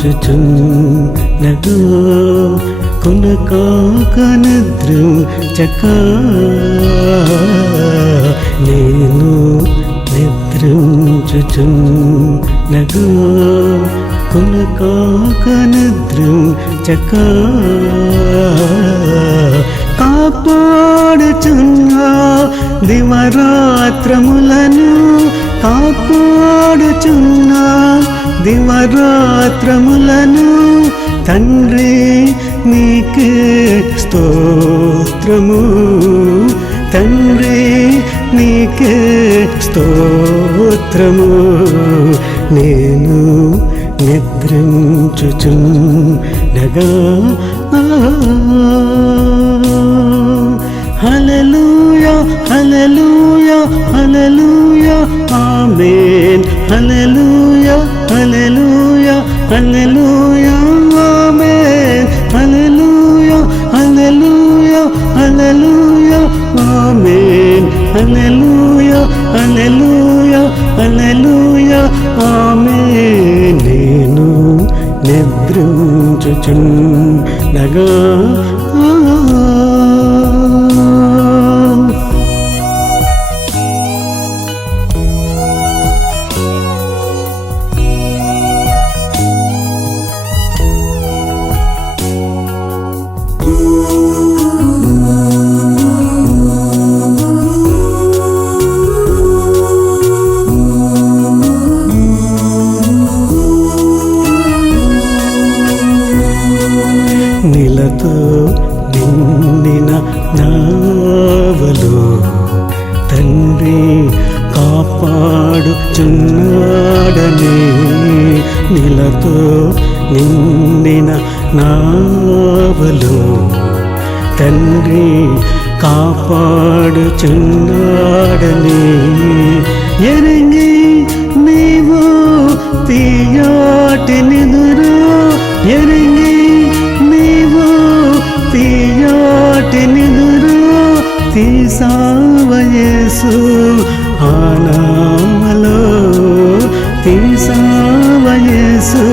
నిద్రించుచున్నగా కొనకాక నిద్రించక నేను నిద్రించుచున్నగా కొనకాక నిద్రించక కాపాడుచున్నా దివరాత్రములను కాపాడుచున్నా దివరాత్రములను తండ్రి నీకే స్తోత్రము తండ్రి నీకే స్తోత్రము నేను నిద్రించుచుండగా హల్లెలూయా హల్లెలూయా హల్లెలూయా ఆమేన్ హల్లెలూయా హల్లెలూయా హల్లెలూయా ఆమేన్ హల్లెలూయా హల్లెలూయా హల్లెలూయా ఆమేన్ హల్లెలూయా హల్లెలూయా హల్లెలూయా ఆమేన్ నేను నిద్రించుచుండగా నీలతో నిండిన నావలో తండ్రి కాపాడుచున్నాడని నీలతో నిండిన నావలో తండ్రి కాపాడుచున్నాడని ఎరిగి నీవు తీయాటి నిదురు ఎరిగి తీయాటి నిదురు తీసావయేసు ఆనామలో తీసావయేసు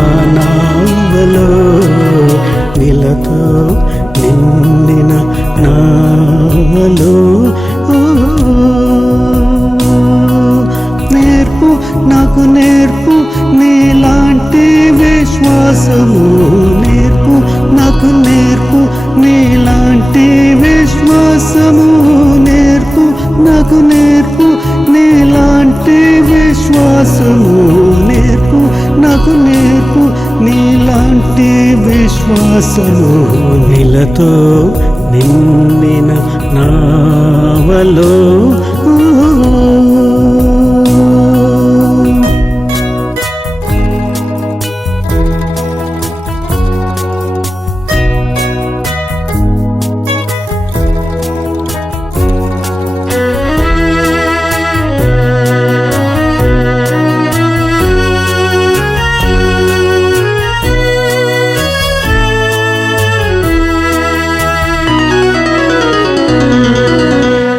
ఆనామలో నీలతో నిండిన నావలో నేర్పు నాకు నేర్పు నీలాంటి విశ్వాసము నేర్పు నాకు నేర్పు నీలాంటి విశ్వాసము నేర్పు నాకు నేర్పు నీలాంటి విశ్వాసము నేర్పు నాకు నేర్పు నీలాంటి విశ్వాసము నీలతో నిండిన నావలో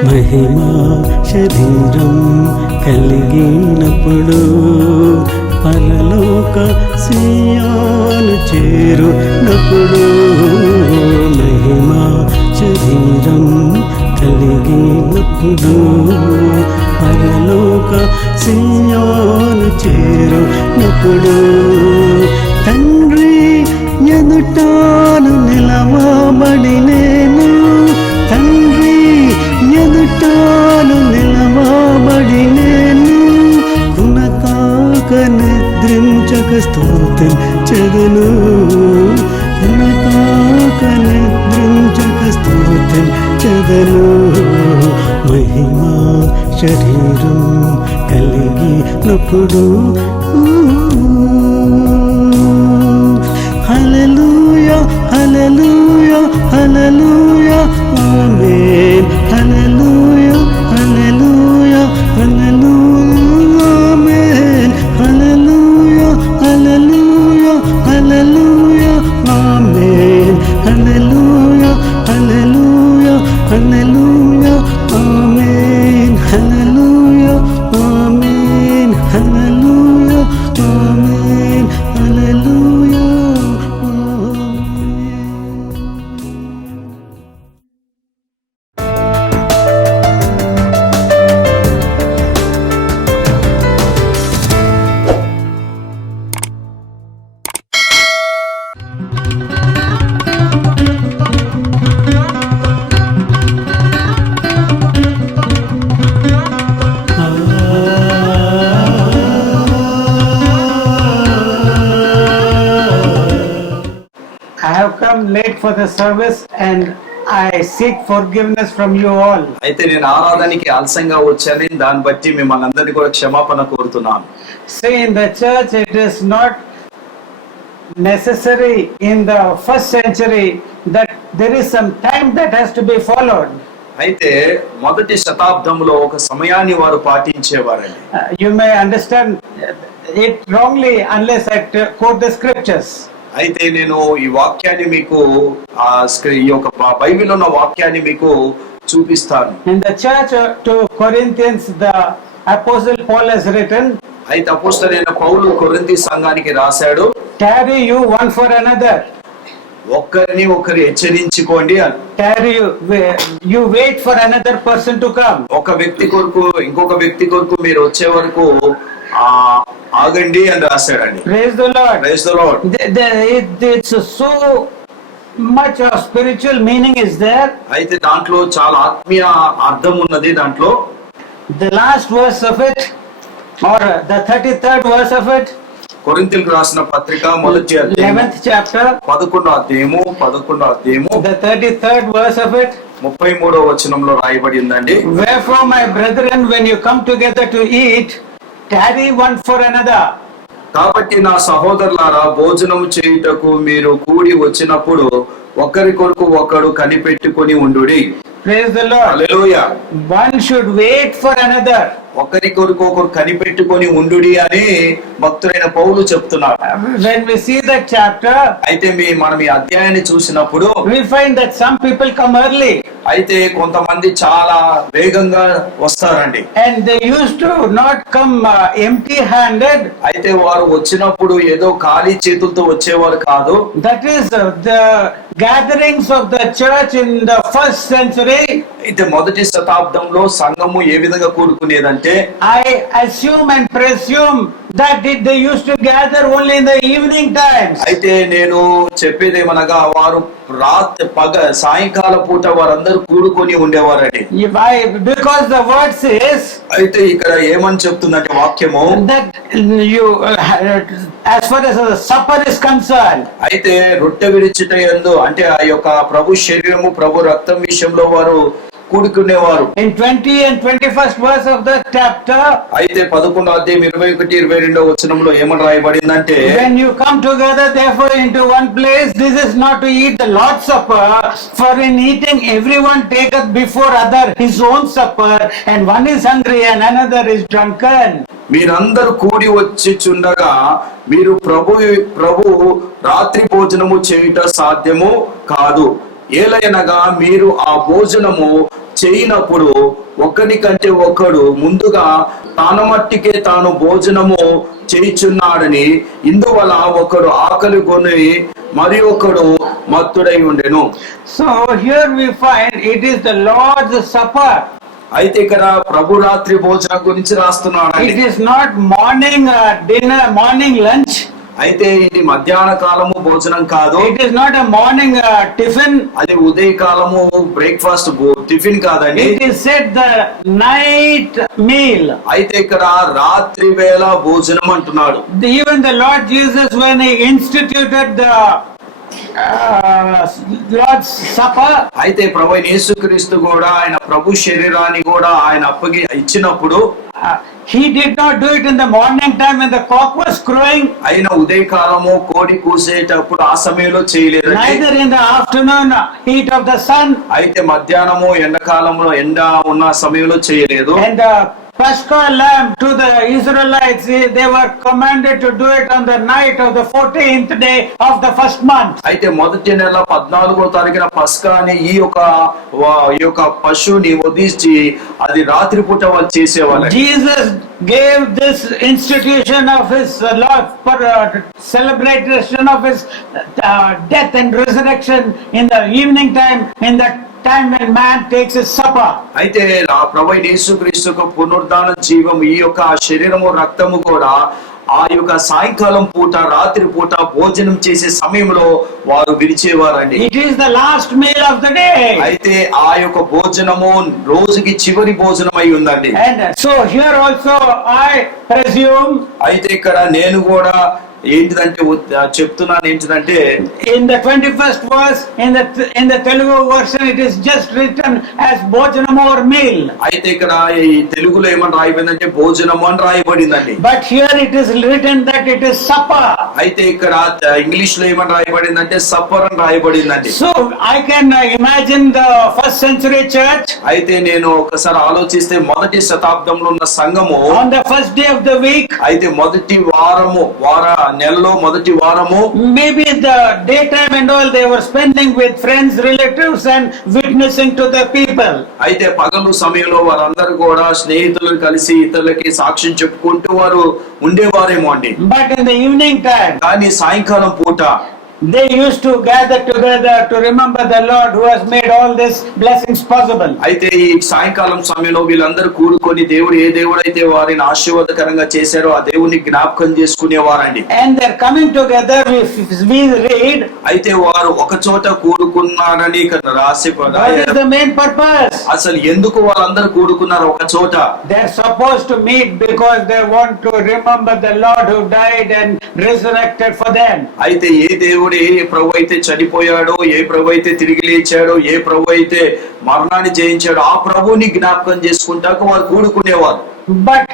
మహిమా శరీరం కలిగినప్పుడు పరలోక సియోను చేరునప్పుడు మహిమా శరీరం కలిగినప్పుడు పరలోక సియోను చేరునప్పుడు తండ్రి ఎదుటాను నిలవబడి నేను తండ్రి ఎదుటాను నిలవబడి నేను కునకాక నిద్రించక స్తుతించెదను కునకాక నిద్రించక స్తుతించెదను మహిమా శరీరం కలిగినప్పుడు హల్లెలూయా హల్లెలూయా హల్లెలూయా ఆమేన్ హల్లెలూయా హల్లెలూయా హల్లెలూయా ఆమేన్ హల్లెలూయా హల్లెలూయా హల్లెలూయా ఆమేన్ హల్లెలూయా హల్లెలూయా హల్లెలూయా ఆమేన్ హల్లెలూయా ఆమేన్ హల్లెలూయా ఆమేన్ హల్లెలూయా for the service and I seek forgiveness from you all. అయితే నేను ఆరాధనకి ఆలస్యంగా వచ్చాను, దాన్ని బట్టి మిమ్మల్ని అందరినీ కూడా క్షమాపణ కోరుతున్నాను. See, in the church it is not necessary in the first century that there is some time that has to be followed. అయితే మొదటి శతాబ్దంలో ఒక సమయాన్ని వారు పాటించేవారండి. You may understand it wrongly unless I quote the scriptures. అయితే నేను ఈ వాక్యాన్ని మీకు ఈ యొక్క బైబిల్ ఉన్న వాక్యాన్ని మీకు చూపిస్తాను. In the church to Corinthians, the apostle Paul has written, అయితే అపోస్తలుడైన పౌలు కొరింథీ సంఘానికి రాశాడు, tarry you one for another. ఒక్కరిని ఒకరు హెచ్చరించుకోండి అని. Tarry you wait for another person to come. ఒక వ్యక్తి కొరకు ఇంకొక వ్యక్తి కొరకు మీరు వచ్చే వరకు ఆగండి అని రాశాడండి. Praise the Lord. Praise the Lord. It's so much of spiritual meaning is there. అయితే దాంట్లో చాలా ఆత్మీయ అర్థం ఉన్నది దాంట్లో. The last verse of it, or the 33rd verse of it, కొరింథీయులకు రాసిన పత్రిక మొదటి 11th chapter, 11వ అధ్యాయము, the 33rd verse of it, 33వ వచనంలో రాయబడిందండి. wherefore my brethren, when you come together to eat, tarry one for another. కాబట్టి నా సహోదరులారా, భోజనం చేయుటకు మీరు కూడి వచ్చినప్పుడు ఒకరి కొరకు ఒకడు కనిపెట్టుకొని ఉండుడి. Praise the Lord. Hallelujah. One should wait for another. ఒకరి కొరకు ఒకరు కనిపెట్టుకొని ఉండుడి అని భక్తుడైన పౌలు చెప్తున్నాడు. When we see that chapter, అయితే మనం ఈ అధ్యాయాన్ని చూసినప్పుడు we find that some people come early. అయితే కొంతమంది చాలా వేగంగా వస్తారండి. And they used to not come empty handed. అయితే వారు వచ్చినప్పుడు ఏదో ఖాళీ చేతులతో వచ్చేవారు కాదు. That is the gatherings of the church in the first century. అయితే మొదటి శతాబ్దంలో సంఘము ఏ విధంగా కూడుకునేదంటే, I assume and presume that they used to gather only in the evening times. అయితే నేను చెప్పేదేమనగా వారు సాయంకాల పూట వారందరూ కూడుకొని ఉండేవారండి. Because the word says, అయితే ఇక్కడ ఏమని చెప్తుందంటే వాక్యము, that you as far as the supper is concerned, అయితే రొట్టె విరుచుట యందు అంటే ఆ యొక్క ప్రభు శరీరము ప్రభు రక్తం విషయంలో వారు కూడుకునేవారు. In 20 and 21st verse of the chapter, అయితే 11వ అధ్యాయం 21, 22వ వచనంలో ఏమని రాయబడిందంటే, when you come together therefore into one place, this is not to eat the Lord's supper, for in eating everyone taketh before other his own supper, and one is hungry and another is drunken. మీరందరూ కూడి వచ్చి చుండగా మీరు ప్రభు రాత్రి భోజనము చేయుట సాధ్యము కాదు. ఏలయనగా మీరు ఆ భోజనము చేయనప్పుడు ఒకరి కంటే ఒకడు ముందుగా తానమట్టికే తాను భోజనము చేయుచున్నాడని, ఇందువల్ల ఒకడు ఆకలి కొని మరి ఒకడు మత్తుడై ఉండెను. So here we find it is the Lord's supper. అయితే ఇక్కడ ప్రభు రాత్రి భోజనం గురించి రాస్తున్నాడు. It is not morning dinner, morning lunch. అయితే ఇది మధ్యాహ్న కాలము భోజనం కాదు. It is not a morning tiffin. అది ఉదయ కాలము బ్రేక్ఫాస్ట్ టిఫిన్ కాదండి. It is said the night meal. అయితే ఇక్కడ రాత్రి వేళ భోజనం అంటున్నాడు. Even the Lord Jesus, when he instituted the Lord's supper, అయితే ప్రభు యేసుక్రీస్తు కూడా ఆయన ప్రభు శరీరాన్ని కూడా ఆయన ఇచ్చినప్పుడు he did not do it in the morning time when the cock was crowing. ఆయన ఉదయ కాలము కోడి కూసేటప్పుడు ఆ సమయంలో చేయలేదు. Neither in the afternoon heat of the sun. అయితే మధ్యాహ్నము ఎండాకాలంలో ఎండ ఉన్న సమయంలో చేయలేదు. And the Paschal lamb to the Israelites, they were commanded to do it on the night of the 14th day of the first month. అయితే మొదటి నెల 14వ తారీఖున పస్కాని ఈ యొక్క పశువుని వధించి అది రాత్రి పూట వాళ్ళు చేసేవాళ్ళు. Jesus gave this institution of his Lord for celebration of his death and resurrection in the evening time, in the time when man takes his supper. అయితే ఆ ప్రభు యేసుక్రీస్తుకు పునరుద్ధాన జీవం ఈ యొక్క శరీరము రక్తము కూడా ఆ యొక్క సాయంకాలం పూట రాత్రి పూట భోజనం చేసే సమయంలో వారు విరిచేవారండి. It is the last meal of the day. అయితే ఆ యొక్క భోజనము రోజుకి చివరి భోజనం అయి ఉందండి. And so here also I presume, అయితే ఇక్కడ నేను కూడా ఏంటిదంటే చెప్తున్నాను ఏంటిదంటే in the 21st verse, in the Telugu version, it is just written as bhojanam or meal. అయితే ఇక్కడ ఈ తెలుగులో ఏమని రాయబడిందంటే భోజనము అని రాయబడిందండి. But here it is written that it is supper. అయితే ఇక్కడ ఇంగ్లీష్ లో ఏమని రాయబడిందంటే సప్పర్ అని రాయబడిందండి. So I can imagine the first century church. అయితే నేను ఒకసారి ఆలోచిస్తే మొదటి శతాబ్దంలో ఉన్న సంఘము On the first day of the week, అయితే మొదటి నెలలో మొదటి వారము maybe the daytime and all they were spending with friends, relatives and witnessing to the people. అయితే పగలు సమయంలో వారందరూ కూడా స్నేహితులను కలిసి ఇతరులకి సాక్ష్యం చెప్పుకుంటూ వారు ఉండేవారేమో అండి. But in the evening time, కానీ సాయంకాలం పూట they used to gather together to remember the Lord who has made all these blessings possible. అయితే ఈ సాయంకాలం సమయంలో వీళ్ళందరూ కూడుకొని దేవుడు ఏ దేవుడైతే వారిని ఆశీర్వాదకరంగా చేశారో ఆ దేవుని జ్ఞాపకం చేసుకునేవారండి. And they're coming together, we read. అయితే వారు ఒక చోట కూడుకున్నారని ఇక్కడ రాసి What is the main purpose? అసలు ఎందుకు వాళ్ళందరూ కూడుకున్నారు ఒక చోట? They're supposed to meet because they want to remember the Lord who died and resurrected for them. అయితే ఏ దేవుడు ఏ ప్రభు అయితే చనిపోయాడో, ఏ ప్రభు అయితే తిరిగి లేచాడో, ఏ ప్రభు అయితే మరణాన్ని జయించాడో ఆ ప్రభుని జ్ఞాపకం చేసుకుంటాక వారు కూడుకునేవారు. But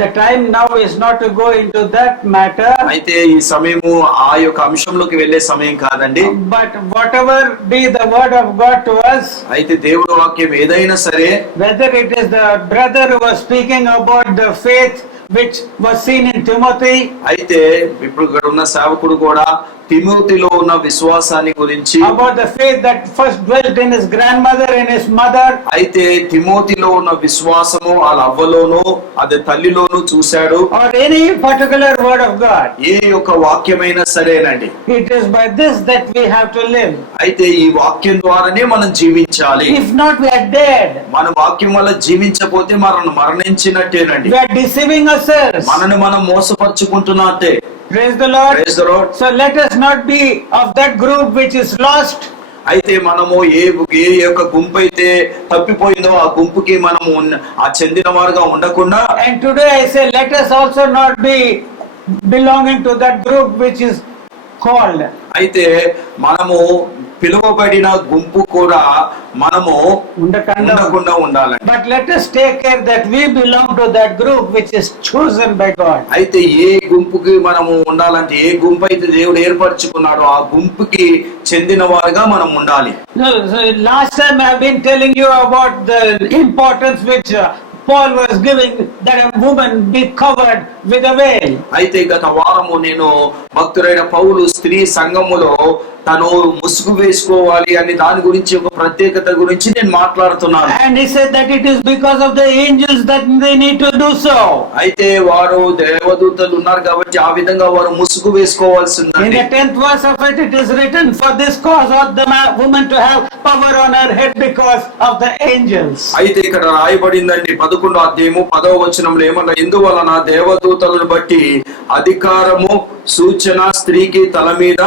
the time now is not to go into that matter. అయితే ఈ సమయము ఆ యొక్క అంశంలోకి వెళ్ళే సమయం కాదండి. But whatever be the word of God to us, అయితే దేవుడు వాక్యం ఏదైనా సరే, whether it is the brother who was speaking about the faith which was seen in Timothy, అయితే ఇప్పుడు ఇక్కడ ఉన్న సేవకుడు కూడా తిమోతిలో ఉన్న విశ్వాసాన్ని గురించి, about the faith that first dwelt in his grandmother and his mother, అయితే తిమోతిలో ఉన్న విశ్వాసము వాళ్ళ అవ్వలోను అదే తల్లిలోను చూశాడు. or any particular word of God. ఏ యొక్క వాక్యమైనా సరేనండి. It is by this that we have to live. అయితే ఈ వాక్యం ద్వారానే మనం జీవించాలి. If not, we are dead. మన వాక్యం వల్ల జీవించకపోతే మనం మరణించినట్టేనండి. We are deceiving ourselves. మనని మనం మోసపరుచుకుంటున్నట్టే. Praise the Lord. Praise the Lord. So let us not be of that group which is lost. అయితే మనము ఏ యొక్క గుంపు అయితే తప్పిపోయిందో ఆ గుంపుకి మనము ఆ చెందిన వారుగా ఉండకుండా, And today I say, let us also not be belonging to that group which is called. అయితే మనము పిలువబడిన గుంపు కూడా మనము ఉండకుండా ఉండాలండి. But let us take care that we belong to that group which is chosen by God. అయితే ఏ గుంపుకి మనము ఉండాలంటే, ఏ గుంపు అయితే దేవుడు ఏర్పరచుకున్నాడో ఆ గుంపుకి చెందిన వారుగా మనం ఉండాలి. So last time I have been telling you about the importance which Paul was giving that a woman be covered with a veil. అయితే గత వారము నేను భక్తుడైన పౌలు స్త్రీ సంఘములో తను ముసుగు వేసుకోవాలి అని దాని గురించి ఒక ప్రత్యేకత గురించి నేను మాట్లాడుతున్నాను. And he said that it is because of the angels that they need to do so. అయితే వారు దేవదూతలు ఉన్నారు కాబట్టి ఆ విధంగా వారు ముసుగు In వేసుకోవాల్సిందండి. the 10th verse of it is written, for this cause ought the woman to have power on her head because of the angels. అయితే ఇక్కడ రాయబడిందండి 11వ అధ్యాయము 10వ వచనంలో ఏమన్నా, ఎందువలన దేవదూతలను బట్టి అధికారము సూచన స్త్రీకి తల మీద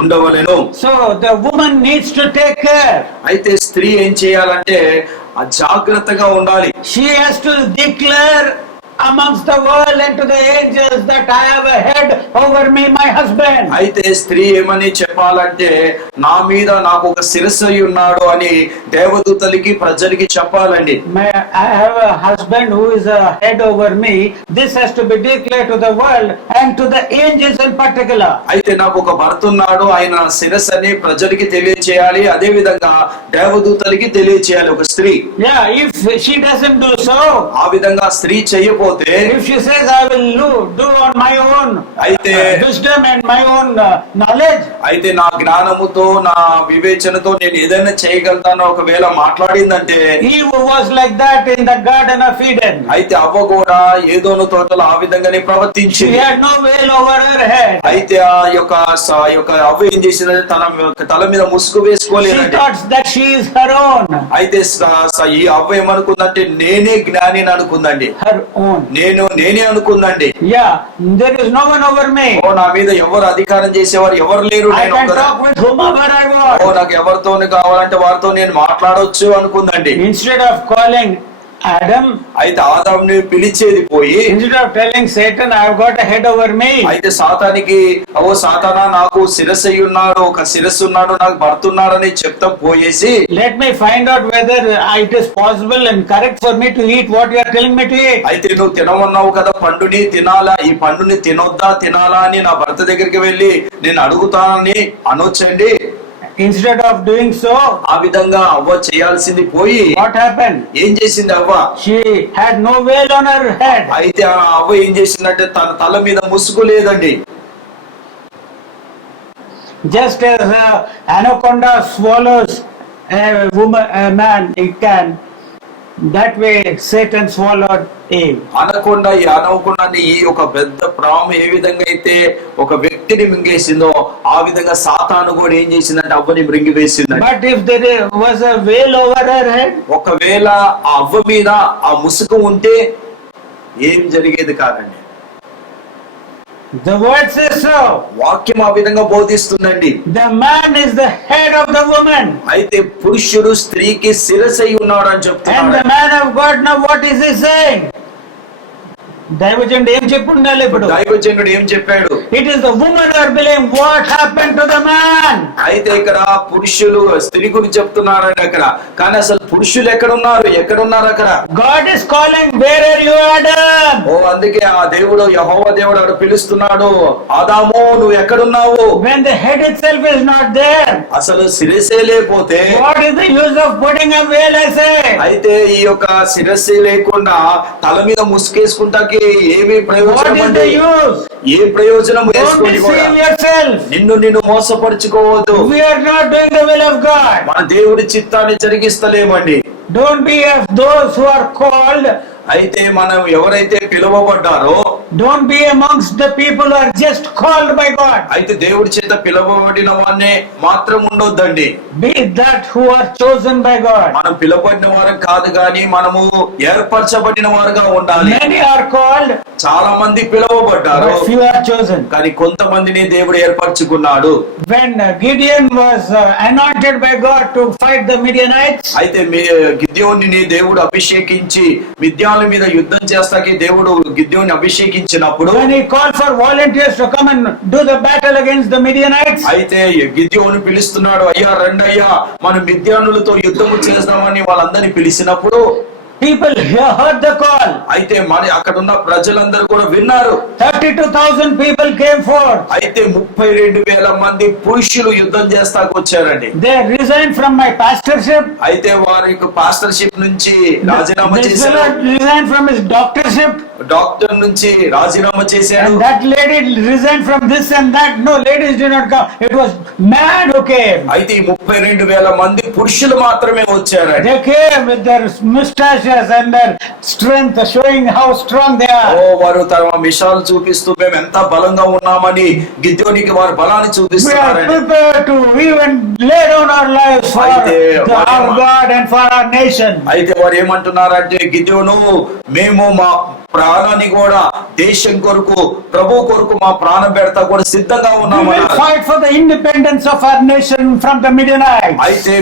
ఉండవలెను. So the woman needs to take care. అయితే స్త్రీ ఏం చేయాలంటే జాగ్రత్తగా ఉండాలి. She has to declare amongst the world and to the angels that I have a head over me, my husband. అయితే స్త్రీ ఏమని చెప్పాలంటే, నా మీద నాకు ఒక శిరస్సు ఉన్నాడు అని దేవదూతలకి ప్రజలకి చెప్పాలండి. I have a husband who is a head over me. This has to be declared to the world and to the angels in particular. అయితే నాకు ఒక భర్త ఉన్నాడు, ఆయన శిరస్సు అని ప్రజలకి తెలియచేయాలి, అదే విధంగా దేవదూతలకి తెలియచేయాలి ఒక స్త్రీ. Yeah, if she doesn't do so, ఆ విధంగా స్త్రీ చెయ్యపోతే, if she says I will do on my own అయితే wisdom and my own knowledge, అయితే నా జ్ఞానముతో నా వివేచనతో నేను ఏదైనా చేయగలుగుతానో ఒకవేళ మాట్లాడిందంటే, Eve was like that in the Garden of Eden. అయితే అవ్వ కూడా ఏదోను తోటలో ఆ విధంగానే She ప్రవర్తించింది. had no veil over her head. అయితే ఆ యొక్క అవ్వ ఏం చేసిందంటే తన తల మీద ముసుగు She వేసుకోలేదండి. thought that she is her own. అయితే ఈ అవ్వ ఏమనుకుందంటే నేనే జ్ఞాని అనుకుందండి. Her own. నేనే అనుకుందండి. Yeah, there is no one over me. ఓ నా మీద ఎవరు అధికారం చేసేవారు ఎవరు లేరు, I నేను can ఒక్కరే. talk with whomever I oh want. నాకు ఎవరితో కావాలంటే వారితో నేను మాట్లాడొచ్చు అనుకుందండి. Instead of calling Adam, అయితే ఆదాముని పిలిచేది పోయి, instead of telling Satan, I've got a head over me, అయితే సాతానికి ఓ సాతానా నాకు శిరస్సు అయి ఉన్నాడు, ఒక శిరస్సు ఉన్నాడు, నాకు భర్త ఉన్నాడని చెప్తాం పోయేసి, let me find out whether it is possible and correct for me to eat what you are telling me to eat. అయితే నువ్వు తినమన్నావు కదా పండుని తినాలా, ఈ పండుని తినొద్దా తినాలా అని నా భర్త దగ్గరికి వెళ్ళి నేను అడుగుతానని అనొచ్చండి. Instead of doing so, ఆ విధంగా అవ్వ చేయాల్సింది పోయి what happened? ఏం చేసింది అవ్వ? She had no veil on her head. అయితే ఆ అవ్వ ఏం చేసిందంటే తన తల మీద ముసుగు లేదండి. Just as a anaconda swallows a woman, a man, it can. That way, Satan swallowed Eve. అనకుండా ఈ అనవకుండాన్ని ఈ ఒక పెద్ద ప్రాము ఏ విధంగా అయితే ఒక వ్యక్తిని మింగేసిందో ఆ విధంగా సాతాను కూడా ఏం చేసిందంటే అవ్వని మృంగివేసిందండి. But if there was a veil over her head, ఒకవేళ ఆ అవ్వ మీద ఆ ముసుగు ఉంటే ఏం జరిగేది కాదండి. the word says so. వాక్యం ఆ విధంగా బోధిస్తుందండి. The man is the head of the woman. అయితే పురుషుడు స్త్రీకి శిరస్సు అయి ఉన్నాడు అని And చెప్తున్నాడు. the man of God, now what is he saying? దైవజనుడు ఏం చెప్పుండాలి ఇప్పుడు? దైవజనుడు ఏం చెప్పాడు? It is the woman who are believing what happened to the man. అయితే ఇక్కడ పురుషులు స్త్రీ గురించి చెప్తున్నారండి అక్కడ, కానీ అసలు పురుషులు ఎక్కడున్నారు అక్కడ? God is calling, where are you, Adam? ఓ అందుకే ఆ దేవుడు యెహోవా దేవుడు అక్కడ పిలుస్తున్నాడు, ఆదాము నువ్వు ఎక్కడున్నావు? When the head itself is not there, అసలు శిరస్సే లేకపోతే what is the use of putting a veil, I say? అయితే ఈ యొక్క శిరస్సే లేకుండా తల మీద ముసుకేసుకుంటాకి ఏమి What ప్రయోజనం is అండి? the use? ఏ ప్రయోజనం Don't వేసుకొని కూడా deceive yourself. నిన్ను మోసపరుచుకోవద్దు. We are not doing the will of God. మన దేవుడి చిత్తాన్ని జరిగిస్తలేమండి. Don't be as those who are called. అయితే మనం ఎవరైతే పిలువబడ్డారో, Don't be amongst the people who are just called by God. అయితే దేవుడి చేత పిలువబడిన వారినే మాత్రం ఉండొద్దండి. Be that who are chosen by God. మనం పిలువబడిన వారం కాదు గాని మనము ఏర్పరచబడిన వారుగా ఉండాలి. Many are called, చాలా మంది పిలువబడ్డారు, but few are chosen. కానీ కొంతమందిని దేవుడు ఏర్పరచుకున్నాడు. When Gideon was anointed by God to fight the Midianites, అయితే గిద్యోనుని దేవుడు అభిషేకించి మిద్యానుల మీద యుద్ధం చేస్తాకి దేవుడు గిద్యోని అభిషేకించినప్పుడు, when he called for volunteers to come and do the battle against the Midianites, అయితే గిద్యోను పిలుస్తున్నాడు, అయ్యా రండయ్యా మనం మిద్యానులతో యుద్ధము చేద్దామని వాళ్ళందరినీ పిలిచినప్పుడు people heard the call. అయితే మన అక్కడ ఉన్న ప్రజలందరూ కూడా విన్నారు. 32,000 people came forth. అయితే 32,000 మంది పురుషులు యుద్ధం చేస్తాకు వచ్చారండి. They resigned from my pastorship. అయితే వారి పాస్టర్షిప్ నుంచి రాజీనామా This చేశారు. fellow resigned from his doctorship. Doctor నుంచి రాజీనామా చేశాడు. And that lady resigned from this and that. No, ladies did not come. It was man who came. అయితే ఈ 32,000 మంది పురుషులు మాత్రమే వచ్చారండి. They came with their mustaches and their strength, showing how strong they oh are. వారు తమ మిషాలు చూపిస్తూ మేము ఎంత బలంగా ఉన్నామని గిద్యోనికి వారి బలాన్ని We are చూపిస్తున్నారండి. prepared to even lay down our lives for our God and for our nation. అయితే వారు ఏమంటున్నారంటే, గిద్యోను మేము మా ప్రాణాన్ని కూడా దేశం కొరకు ప్రభు కొరకు మా ప్రాణం పెడతా కూడా సిద్ధంగా We will ఉన్నామన్నారు. fight for the independence of our nation from the Midianites. అయితే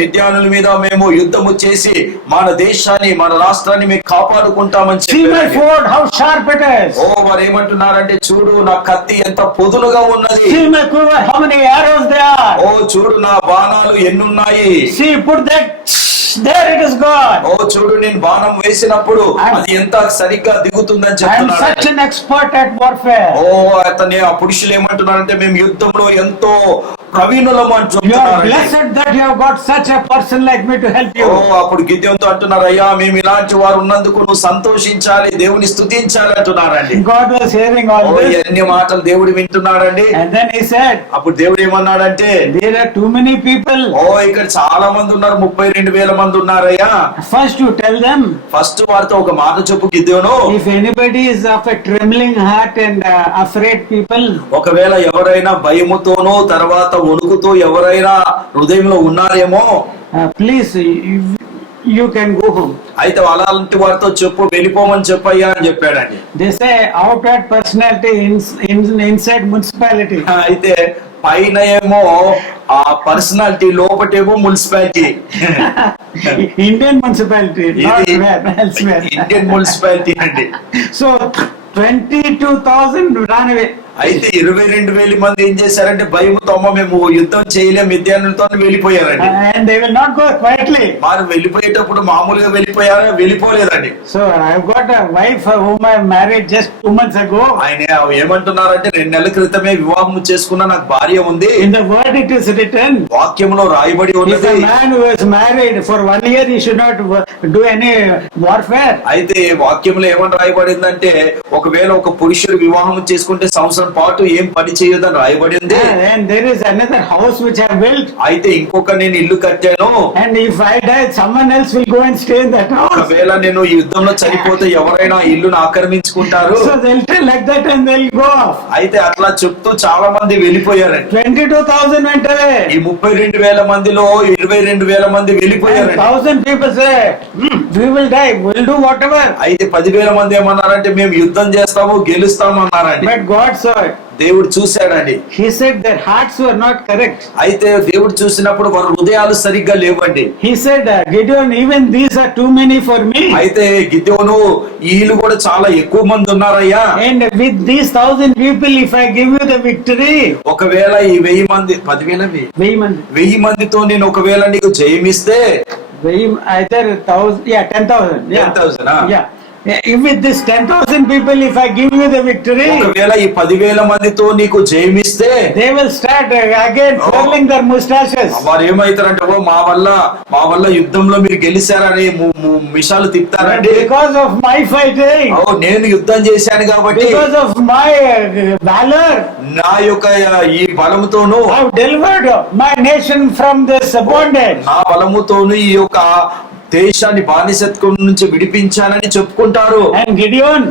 మిద్యానుల మీద మేము యుద్ధము చేసి మన దేశాన్ని మన రాష్ట్రాన్ని మేము కాపాడుకుంటామని See my చెప్పారు. sword, how sharp it is. ఓ వారు ఏమంటున్నారంటే, చూడు నా కత్తి ఎంత పొదులుగా ఉన్నది. See my quiver, how many arrows there are. ఓ చూడు నా బాణాలు ఎన్నున్నాయి. See, put that, there it is gone. ఓ చూడు నేను బాణం వేసినప్పుడు అది ఎంత సరిగ్గా దిగుతుందని I am చెప్తున్నాడు. such an expert at warfare. ఓ అతని ఆ పురుషులు ఏమంటున్నారంటే, మేము యుద్ధంలో ఎంతో ప్రవీణులము అని You are చెప్తున్నారు. blessed that you have got such a person like me to help oh you. అప్పుడు గిద్యోనుతో అంటున్నారు, అయ్యా మేము ఇలాంటి వారు ఉన్నందుకు నువ్వు సంతోషించాలి, దేవుని స్తుతించాలి అంటున్నారండి. God was hearing oh all this. ఎన్ని మాటలు దేవుడు వింటున్నాడండి. And then he said, అప్పుడు దేవుడు ఏమన్నాడంటే, there are too many people. ఓ ఇక్కడ చాలా మంది ఉన్నారు, 32,000 మంది ఉన్నారయ్యా. First you tell them, first వారితో ఒక మాట చెప్పు గిద్యోను, if anybody is of a trembling heart and afraid people, ఒకవేళ ఎవరైనా భయముతోనో తర్వాత వణుకుతో ఎవరైనా హృదయంలో ఉన్నారేమో please, you can go home. అయితే అలాంటి వారితో చెప్పు, వెళ్ళిపోమని చెప్పయ్యా అని చెప్పాడండి. They say outward personality inside municipality. అయితే పైన ఏమో ఆ పర్సనాలిటీ, లోపటేమో మున్సిపాలిటీ. Indian municipality, not ఇది elsewhere. ఇండియన్ మున్సిపాలిటీ అండి. So 22,000 ran away. అయితే 22,000 మంది ఏం చేశారంటే భయముతో అమ్మ మేము యుద్ధం చేయలేం మిద్యానులతో వెళ్ళిపోయారండి. And they will not go quietly. వారు వెళ్ళిపోయేటప్పుడు మామూలుగా వెళ్ళిపోలేదండి. So I've got a wife whom I married just 2 months ago. ఆయన ఏమంటున్నారంటే 2 నెలల క్రితమే వివాహం చేసుకున్న నాకు భార్య ఉంది. In the word it is written, వాక్యంలో రాయబడి if ఉన్నది, a man who is married for 1 year he should not do any warfare. అయితే వాక్యంలో ఏమని రాయబడిందంటే ఒకవేళ ఒక పురుషుడు వివాహం చేసుకుంటే సంవత్సరం పాటు ఏం పని చేయదని రాయబడి ఉంది. And there is another house which I built. అయితే ఇంకొక నేను ఇల్లు కట్టాను. And if I die, someone else will go and stay in that house. ఒకవేళ నేను ఈ యుద్ధంలో చనిపోతే ఎవరైనా ఇల్లును ఆక్రమించుకుంటారు. So they'll tell like that and they'll go off. అయితే అట్లా చెప్తూ చాలా మంది వెళ్ళిపోయారండి. 22,000 went away. ఈ 32,000 మందిలో 22,000 మంది And వెళ్ళిపోయారండి. 1,000 people say, we will die, we'll do whatever. అయితే 10,000 మంది ఏమన్నారంటే మేము యుద్ధం చేస్తాము గెలుస్తాము అన్నారండి. But God saw it. దేవుడు చూశాడండి. He said their hearts were not correct. అయితే దేవుడు చూసినప్పుడు వారి హృదయాలు సరిగ్గా లేవండి. He said, Gideon, even these are too many for me. అయితే గిద్యోను వీళ్ళు కూడా చాలా ఎక్కువ మంది ఉన్నారయ్యా. And with these 1,000 people, if I give you the victory, ఒకవేళ ఈ 1000 మంది 10,000 మందితో నేను ఒకవేళ నీకు జయమిస్తే either 1,000, 10,000. 10,000, Yeah. If with this 10,000 people, if I give you the victory, ఒకవేళ ఈ 10,000 మందితో నీకు జయమిస్తే they will start again twirling their mustaches. వారు ఏమైతారంటే ఓ మా వల్ల యుద్ధంలో మీరు గెలిచారని మిషాలు తిప్పుతారండి. Because of my fighting, ఓ నేను యుద్ధం చేశాను కాబట్టి, because of my valor, నా యొక్క ఈ బలముతోను I have delivered my nation from this bondage. నా బలముతోను ఈ యొక్క దేశాన్ని బానిసత్వం నుంచి విడిపించానని చెప్పుకుంటారు. And Gideon,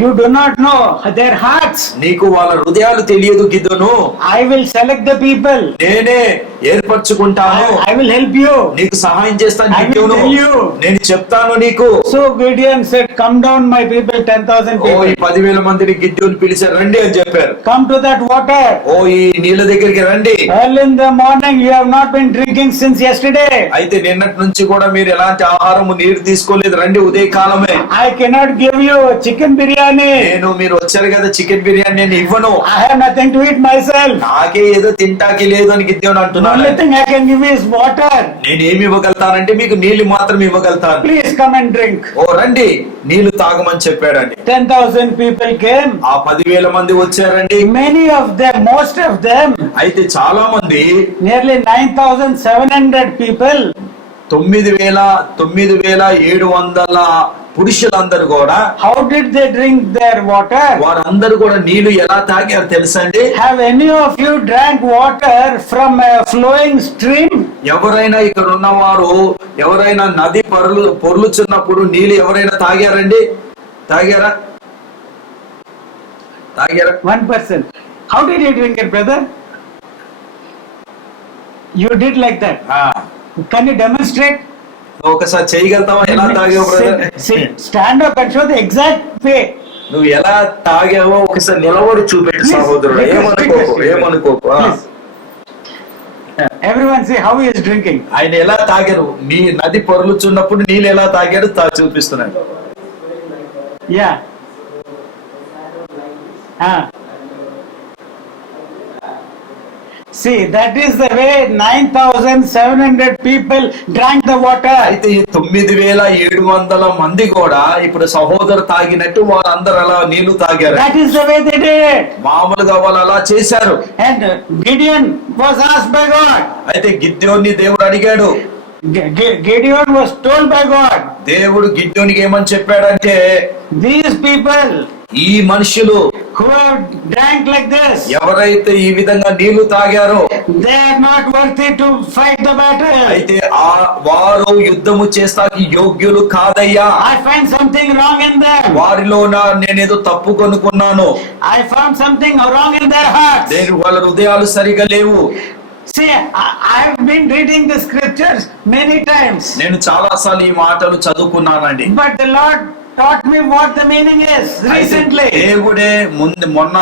you do not know their hearts. నీకు వాళ్ళ హృదయాలు తెలియదు గిదోను. I will select the people. నేనే ఏర్పరచుకుంటాను. I will help you. నీకు సహాయం చేస్తాను I will గిదోను. tell you. నేను చెప్తాను నీకు. So Gideon said, come down my people, 10,000 ఓ ఈ people. 10,000 మందిని గిద్యోను పిలిచారు, రండి అని చెప్పారు. Come to that water. ఓ ఈ నీళ్ళ దగ్గరికి రండి. Early in the morning, you have not been drinking since yesterday. అయితే నిన్నటి నుంచి కూడా మీరు ఎలాంటి ఆహారము నీరు తీసుకోలేదు, రండి ఉదయ కాలమే. I cannot give you chicken biryani. నేను మీరు వచ్చారు కదా చికెన్ బిర్యానీ నేను ఇవ్వను. I have nothing to eat myself. నాకే ఏదో తింటాకి లేదు అని గిద్యోను The అంటున్నాడు. only thing I can give you is water. నేను ఏమి ఇవ్వగలుగుతానంటే మీకు నీళ్లు మాత్రం ఇవ్వగలుగుతాను. Please come and drink. ఓ రండి నీళ్లు తాగమని చెప్పాడండి. 10,000 people came. ఆ 10,000 మంది వచ్చారండి. Many of them, most of them, అయితే చాలా మంది nearly 9,700 people, 9,700 పురుషులందరూ కూడా how did they drink their water? వారందరూ కూడా నీళ్లు ఎలా తాగారు తెలుసండి? Have any of you drank water from a flowing stream? ఎవరైనా ఇక్కడ ఉన్నవారు ఎవరైనా నది పొర్లుచున్నప్పుడు నీళ్లు ఎవరైనా తాగారండి? తాగారా? 1 person. How did you drink it, brother? You did like that. Can you demonstrate? ఒకసారి చేయగలుగుతావా ఎలా తాగావు brother? Stand up and show the exact way. నువ్వు ఎలా తాగావో ఒకసారి నిలబడి చూపెట్టు సహోదరుడు. ఏమనుకోకు. Everyone say how he is drinking. ఆయన ఎలా తాగారు, నీ నది పొర్లుచున్నప్పుడు నీళ్ళు ఎలా తాగారు చూపిస్తున్నాడు. Yeah. See, that is the way 9,700 people drank the water. అయితే ఈ 9,700 మంది కూడా ఇప్పుడు సహోదరు తాగినట్టు వారందరూ అలా నీళ్లు తాగారు. That is the way they did. మామూలుగా వాళ్ళు అలా చేశారు. And Gideon was asked by God. అయితే గిద్యోన్ని దేవుడు అడిగాడు. Gideon was told by God. దేవుడు గిద్యోనికి ఏమని చెప్పాడంటే, These people ఈ మనుషులు who have drank like this, ఎవరైతే ఈ విధంగా నీళ్లు తాగారో they are not worthy to fight the battle. అయితే వారు యుద్ధము చేస్తాకి యోగ్యులు కాదయ్యా. I find something wrong in them. వారిలో నేనేదో తప్పు కొనుక్కున్నాను. I found something wrong in their hearts. నేను వాళ్ళ హృదయాలు సరిగా లేవు. See, I have been reading the scriptures many times. నేను చాలా సార్లు ఈ మాటలు చదువుకున్నానండి. But the Lord taught me what the meaning is recently. దేవుడే మొన్న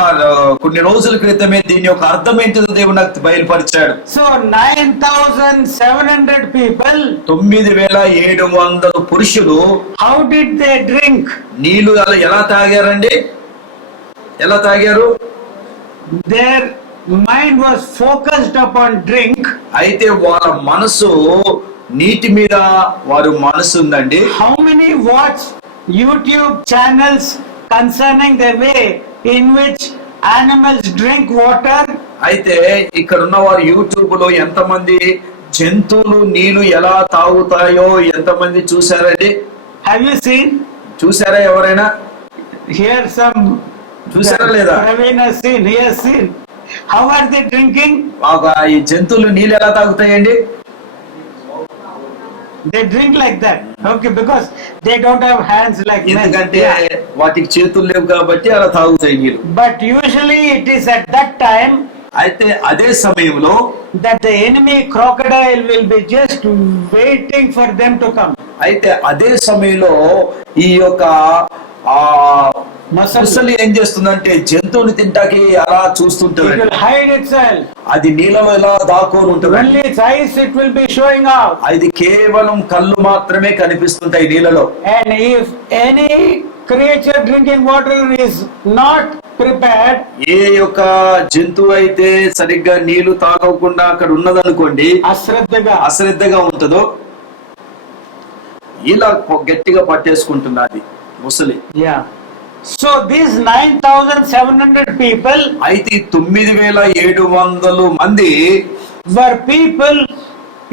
కొన్ని రోజుల క్రితమే దీని యొక్క అర్థం ఏంటో దేవుడు నాకు బయలుపరిచాడు. So 9,700 people, 9,700 పురుషులు how did they drink? నీళ్లు ఎలా తాగారండి? ఎలా తాగారు? Their mind was focused upon drink. అయితే వాళ్ళ మనసు నీటి మీద వారు మనసు ఉందండి. How many watch YouTube channels concerning the way in which animals drink water? అయితే ఇక్కడ ఉన్న వారు యూట్యూబ్ లో ఎంతమంది జంతువులు నీళ్లు ఎలా తాగుతాయో ఎంతమంది చూసారండి? Have you seen? చూసారా ఎవరైనా? Here some చూసారా లేదా? Praveen has seen, he has seen. How are they drinking? ఈ జంతువులు నీళ్ళు ఎలా తాగుతాయండి? They drink like that. Okay, because they don't have hands like men. ఎందుకంటే Yeah. వాటికి చేతులు లేవు కాబట్టి అలా తాగుతాయి నీళ్ళు. But usually it is at that time అయితే అదే సమయంలో that the enemy crocodile will be just waiting for them to come. అయితే అదే సమయంలో ఈ యొక్క ముసలి ఏం చేస్తుందంటే జంతువుని తింటాకి అలా It చూస్తుంటది. will hide itself. అది నీళ్ళలో ఎలా దాక్కొని ఉంటుంది. Only its eyes it will be showing out. అది కేవలం కళ్ళు మాత్రమే కనిపిస్తుంటాయి నీళ్ళలో. And if any creature drinking water is not prepared, ఏ యొక్క జంతువు అయితే సరిగ్గా నీళ్లు తాగకుండా అక్కడ ఉన్నదనుకోండి, అశ్రద్ధగా ఉంటుందో ఇలా గట్టిగా పట్టేసుకుంటున్నది ముసలి. Yeah. So these 9,700 people అయితే 9,700 మంది were people,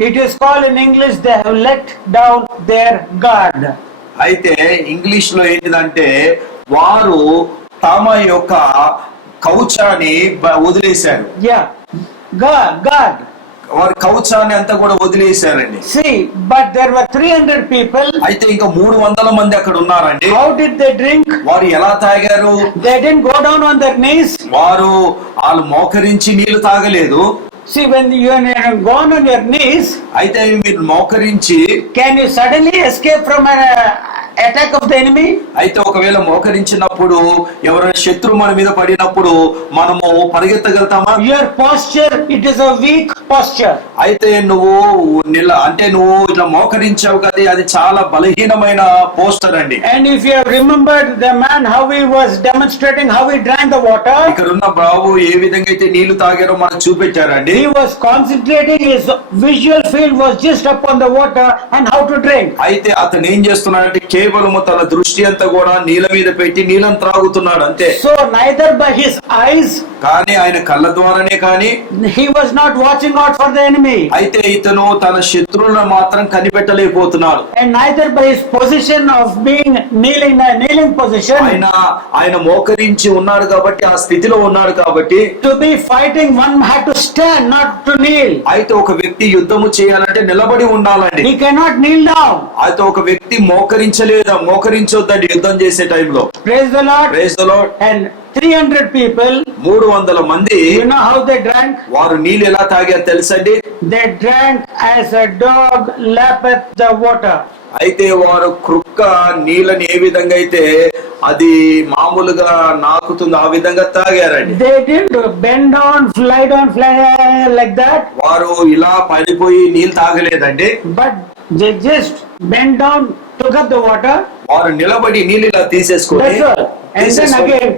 it is called in English, they have let down their guard. అయితే ఇంగ్లీష్ లో ఏంటిదంటే వారు తమ యొక్క కవచాన్ని వదిలేశారు. Yeah, guard. వారి కవచాన్ని అంతా కూడా వదిలేశారండి. See, but there were 300 people. అయితే ఇంకా 300 మంది అక్కడ ఉన్నారండి. How did they drink? వారు ఎలా తాగారు? They didn't go down on their knees. వాళ్ళు మోకరించి నీళ్లు తాగలేదు. See, when you are gone on your knees, అయితే మీరు మోకరించి can you suddenly escape from an attack of the enemy? అయితే ఒకవేళ మోకరించినప్పుడు ఎవరైనా శత్రువు మన మీద పడినప్పుడు మనము పరిగెత్తగలుగుతామా? Your posture, it is a weak posture. అయితే నువ్వు నువ్వు ఇట్లా మోకరించావు కదా, అది చాలా బలహీనమైన పోస్టర్ అండి. And if you have remembered the man how he was demonstrating how he drank the water, ఇక్కడ ఉన్న బాబు ఏ విధంగా అయితే నీళ్లు తాగారో మనకు చూపించారండి. he was concentrating, his visual field was just upon the water and how to drink. అయితే అతను ఏం చేస్తున్నాడంటే కేవలం తన దృష్టి అంతా కూడా నీళ్ళ మీద పెట్టి నీళ్ళని త్రాగుతున్నాడు అంతే. So neither by his eyes, కానీ ఆయన కళ్ళ ద్వారానే కానీ he was not watching out for the enemy. అయితే ఇతను తన శత్రువులను మాత్రం కనిపెట్టలేకపోతున్నాడు. And neither by his position of being kneeling position. ఆయన మోకరించి ఉన్నాడు కాబట్టి ఆ స్థితిలో ఉన్నాడు కాబట్టి To be fighting, one had to stand, not to kneel. అయితే ఒక వ్యక్తి యుద్ధము చేయాలంటే నిలబడి ఉండాలండి. He cannot kneel down. అయితే ఒక వ్యక్తి మోకరించొద్దండి యుద్ధం చేసే టైంలో. Praise the Lord. Praise the Lord. And 300 people, 300 మంది you know how they drank? వారు నీళ్ళు ఎలా తాగారు తెలుసండి? They drank as a dog lappeth the water. అయితే వారు కృక్క నీళ్ళని ఏ విధంగా అయితే అది మామూలుగా నాకుతుంది ఆ విధంగా తాగారండి. They didn't bend down, fly down, fly like that. వారు ఇలా పడిపోయి నీళ్ళు తాగలేదండి. But they just bent down, took up the water. వారు నిలబడి నీళ్ళు ఇలా తీసేసుకొని That's all. And then again,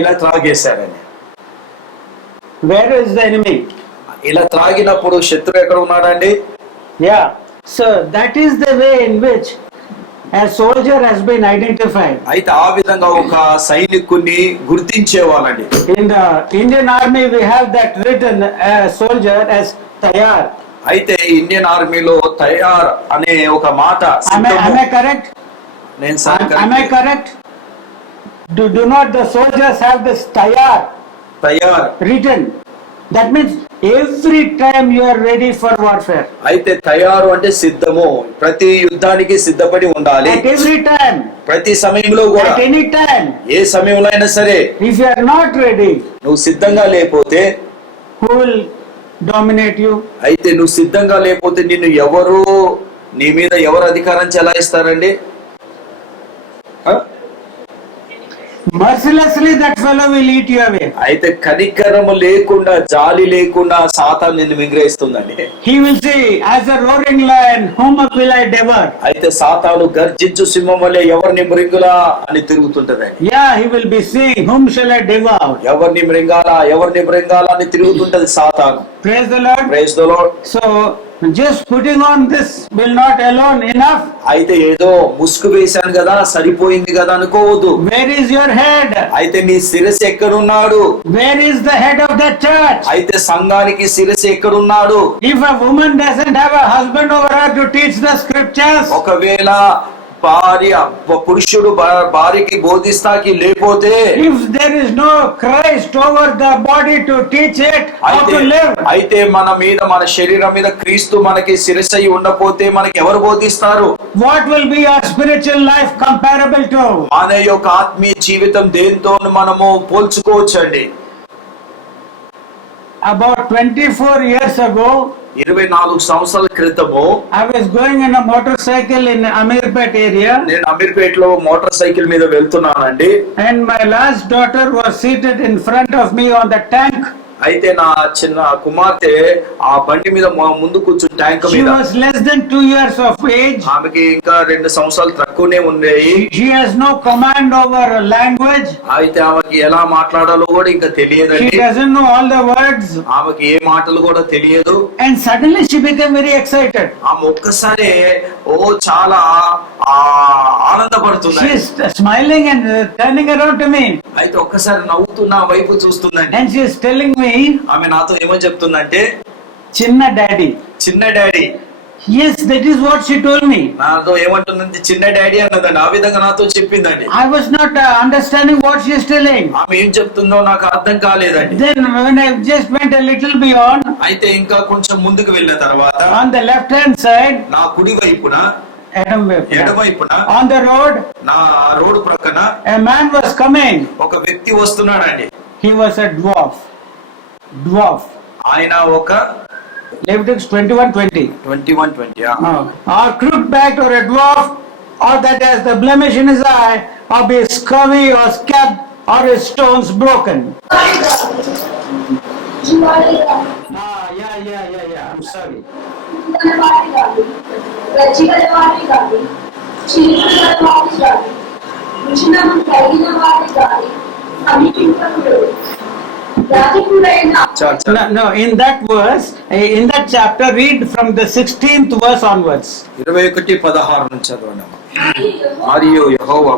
ఇలా త్రాగేశారండి. where is the enemy? ఇలా త్రాగినప్పుడు శత్రువు ఎక్కడ ఉన్నాడండి? Yeah. So that is the way in which a soldier has been identified. అయితే ఆ విధంగా ఒక సైనికుని గుర్తించేవాళ్ళండి. In the Indian Army we have that written, a soldier as Tayar. అయితే ఇండియన్ ఆర్మీలో తయార్ అనే ఒక మాట. Am I correct? Am I correct? Do not the soldiers have this Tayar written? That means every time you are ready for warfare. అయితే తయారు అంటే సిద్ధము, ప్రతి యుద్ధానికి సిద్ధపడి ఉండాలి. At every time, ప్రతి సమయంలో కూడా, at any time, ఏ సమయంలో అయినా సరే if you are not ready, నువ్వు సిద్ధంగా లేకపోతే who will dominate you? అయితే నువ్వు సిద్ధంగా లేకపోతే నీ మీద ఎవరు అధికారం చెలాయిస్తారండి? mercilessly that fellow will eat you away. అయితే కనికరము లేకుండా, జాలి లేకుండా సాతాను నిన్ను మింగేస్తుందండి. He will say, as a roaring lion, whom will I devour? అయితే సాతాను గర్జించు సింహం వలె ఎవరిని మృంగులా అని తిరుగుతుంటది. Yeah, he will be saying, whom shall I devour? ఎవరిని మృంగాలా అని తిరుగుతుంటది సాతాను. Praise the Lord. Praise the Lord. So just putting on this will not alone enough. అయితే ఏదో ముసుగు వేశాను కదా, సరిపోయింది కదా అనుకోవద్దు. Where is your head? అయితే నీ శిరస్సు ఎక్కడున్నాడు? Where is the head of the church? అయితే సంఘానికి శిరస్సు ఎక్కడున్నాడు? If a woman doesn't have a husband over her to teach the scriptures, ఒకవేళ పురుషుడు భార్యకి బోధిస్తాకి లేకపోతే, if there is no Christ over the body to teach it how to live, అయితే మన మీద, మన శరీరం మీద క్రీస్తు మనకి శిరస్సు అయి ఉండకపోతే మనకి ఎవరు బోధిస్తారు? what will be our spiritual life comparable to? మన యొక్క ఆత్మీయ జీవితం దేంతో మనము పోల్చుకోవచ్చండి? About 24 years ago, 24 సంవత్సరాల క్రితము I was going in a motorcycle in Amirpet area, నేను అమీర్పేట్ లో మోటార్ సైకిల్ మీద వెళ్తున్నానండి. and my last daughter was seated in front of me on the tank. అయితే నా చిన్న కుమార్తె ఆ బండి మీద ముందు కూర్చుని ట్యాంక్ She మీద. was less than 2 years of age. ఆమెకి ఇంకా 2 సంవత్సరాలు తక్కువనే ఉండేవి. She has no command over language. అయితే ఆమెకి ఎలా మాట్లాడాలో కూడా ఇంకా She తెలియదండి. doesn't know all the words. ఆమెకి ఏ మాటలు కూడా తెలియదు. And suddenly she became very excited. ఆమె ఒక్కసారి చాలా ఆనందపడుతుంది. She is smiling and turning around to me. అయితే ఒక్కసారి నవ్వుతూ నా వైపు చూస్తుందండి. And she is telling me, ఆమె నాతో ఏమో చెప్తుందంటే, Chinna daddy. చిన్న daddy. Yes, that is what she told me. నాతో ఏమంటుందంటే చిన్న డాడీ అన్నదండి. ఆ విధంగా నాతో చెప్పిందండి. I was not understanding what she is telling. ఆమె ఏం చెప్తుందో నాకు అర్థం కాలేదండి. Then when I just went a little beyond, అయితే ఇంకా కొంచెం ముందుకు వెళ్ళిన తర్వాత on the left hand side, నా కుడి వైపున, ఎడవైపున, on the road, నా రోడ్డు ప్రక్కన a man was coming. ఒక వ్యక్తి వస్తున్నాడండి. He was a dwarf. ఆయన ఒక Leviticus 21:20. 21:20 Or crook-backed or a dwarf, or that has the blemish in his eye, or be scurvy or scabbed, or his stones broken. Yeah. I'm sorry. No, in that verse, in that chapter, read from the 16th verse onwards. 21:16 నుంచి చదవండి. మరియు యెహోవా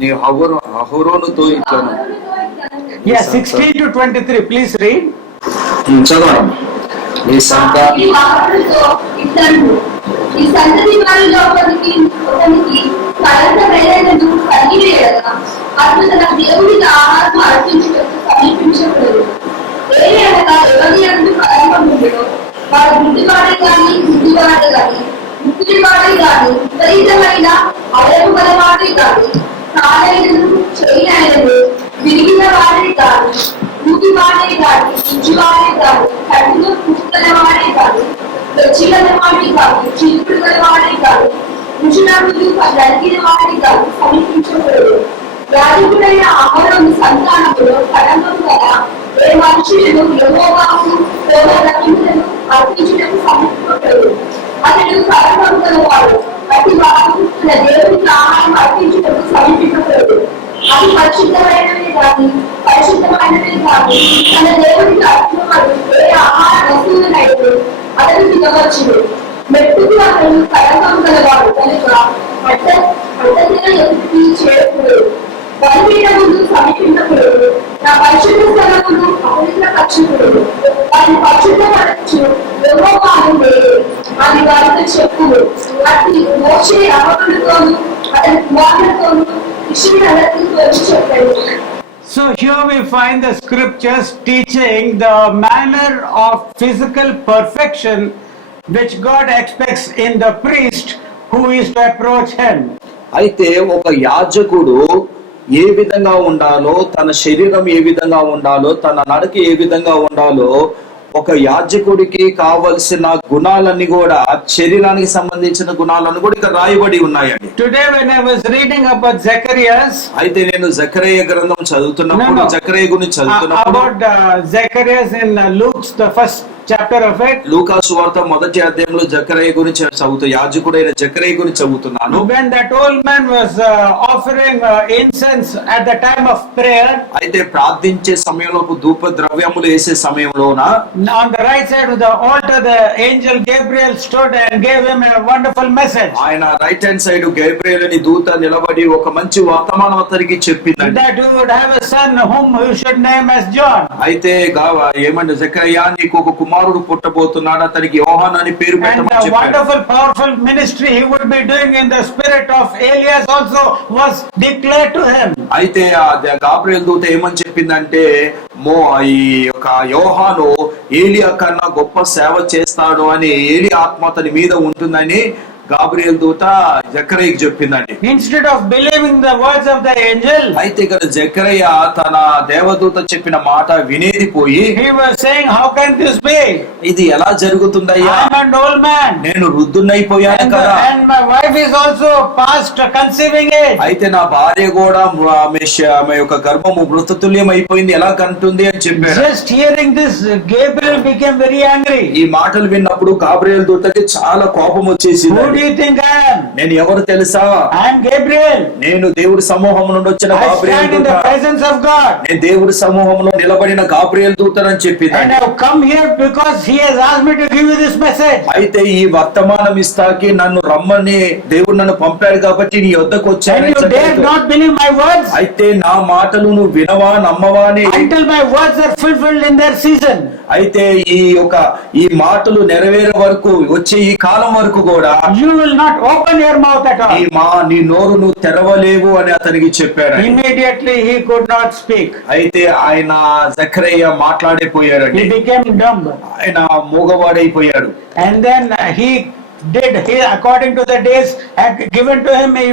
నీ అహరోనుతో ఇట్లను. Yeah, 16 to 23, please read. చదవండి. ఈ సంతతి వారిలో ఒకరికి కలత వేదనను కలిగివేయగా అతను తన దేవుడికి ఆహారం అర్పించుటకు సమీపించకూడదు. ఏదైనా ఎవరి అందు కలపముండో వాడు గుడ్డివాడే గాని ముక్కుడివాడే గాని విపరీతమైన అవయవ గలవాడే గాని కాలైనను చేయనైనను విరిగిన వాడే గాని ముగివాడే గాని ఇంచువాడే గాని కడుపులో పుట్టుగలవాడే గాని వెచ్చిగలవాడే గాని చీపుడు గలవాడే గాని రుచినరులు నరికిన వాడే గాని సమీపించకూడదు. యాజకుడైన అహరోను సంతానములో కడమం గల ఏ మనుషులను యెహోవాకు రకములను అర్పించుటకు సమీపించకూడదు. అతడు కడమం గలవాడు. అతి వాడు తన దేవునికి ఆహారం అర్పించుటకు సమీపించకూడదు. అది పరిశుద్ధమైనవి కాదు, తన దేవుడికి అర్పించబడు ఏ ఆహార వస్తువులనైతే అతను తినవచ్చును. మెట్టుకు అతను కడమం గలవాడు కనుక పట్టదిన ఎదుటి చేయకూడదు. బలిపీఠ ముందు సమీపించకూడదు. నా పరిశుద్ధ స్థలమును అపవిత్రపరచకూడదు. వారిని పరిశుద్ధపరచు యెహోవాను లేదు అని వారితో చెప్పుదు. అతి మోషే అహరోనుతోను అతని కుమారులతోను ఇశ్రాయేలీయులతో చెప్పాడు. So here we find the scriptures teaching the manner of physical perfection which God expects in the priest who is to approach him. అయితే ఒక యాజకుడు ఏ విధంగా ఉండాలో, తన శరీరం ఏ విధంగా ఉండాలో, తన నడక ఏ విధంగా ఉండాలో ఒక యాజకుడికి కావలసిన గుణాలన్నీ కూడా శరీరానికి సంబంధించిన గుణాలను కూడా ఇక్కడ రాయబడి ఉన్నాయండి. Today when I was reading about Zacharias, అయితే నేను జకరయ్య గ్రంథం చదువుతున్నప్పుడు No, no. జకరయ్య గురించి చదువుతున్నప్పుడు about Zacharias in Luke's the first chapter of it. లూకా సువార్త మొదటి అధ్యాయంలో జకరయ్య గురించి చదువుతూ యాజకుడైన జకరయ్య గురించి చదువుతున్నాను. When that old man was offering incense at the time of prayer, అయితే ప్రార్థించే సమయంలో ధూప ద్రవ్యములు వేసే సమయంలోన on the right side of the altar, the angel Gabriel stood and gave him a wonderful message. ఆయన రైట్ హ్యాండ్ సైడ్ గేబ్రియల్ అని దూత నిలబడి ఒక మంచి వర్తమానం అతనికి చెప్పిందండి. That you would have a son whom you should name as John. అయితే ఏమంటే జకరయ్య నీకు ఒక కుమారుడు పుట్టబోతున్నాడు, అతనికి యోహాన్ అని పేరు And పెట్టమని the చెప్పాడు. wonderful, powerful ministry he would be doing in the spirit of Elias also was declared to him. అయితే ఆ గాబ్రియల్ దూత ఏమని చెప్పిందంటే ఈ యొక్క యోహాను ఏలియా కన్నా గొప్ప సేవ చేస్తాడు అని, ఏలి ఆత్మ అతని మీద ఉంటుందని గాబ్రియల్ దూత జకరయ్యకి చెప్పిందండి. Instead of believing the words of the angel, అయితే ఇక్కడ జకరయ్య తన దేవదూత చెప్పిన మాట వినేది పోయి he was saying, how can this be? ఇది ఎలా జరుగుతుందయ్యా, I am an old man. నేను వృద్ధున్నైపోయాను కదా, And my wife is also past conceiving age. అయితే నా భార్య కూడా ఆమె యొక్క గర్భము మృతతుల్యం అయిపోయింది, ఎలా కంటుంది అని చెప్పాడు. Just hearing this, Gabriel became very angry. ఈ మాటలు విన్నప్పుడు గాబ్రియల్ దూతకి చాలా కోపం వచ్చేసింది. Who do you think I am? నేను ఎవరు తెలుసా, I am Gabriel. నేను దేవుడి సమూహం నుండి వచ్చిన I గాబ్రియల్ stand in దూత, the presence of God. నేను దేవుడి సమూహంలో నిలబడిన గాబ్రియల్ దూతనని చెప్పింది. And I have come here because he has asked me to give you this message. అయితే ఈ వర్తమానం ఇస్తాకి నన్ను రమ్మని దేవుడు నన్ను పంపాడు కాబట్టి నీ వద్దకు And వచ్చాను. you dare not believe my words అయితే నా మాటలు నువ్వు వినవా నమ్మవా అని, until my words are fulfilled in their season. అయితే ఈ మాటలు నెరవేరే వరకు వచ్చే ఈ కాలం వరకు కూడా You will not open your mouth at all. నీ నోరు నువ్వు తెరవలేవు అని అతనికి చెప్పాడు. Immediately he could not speak. అయితే ఆయన జకరయ్య మాట్లాడిపోయాడండి, He became dumb. ఆయన మూగవాడైపోయాడు. And then he according to the days had given to him, he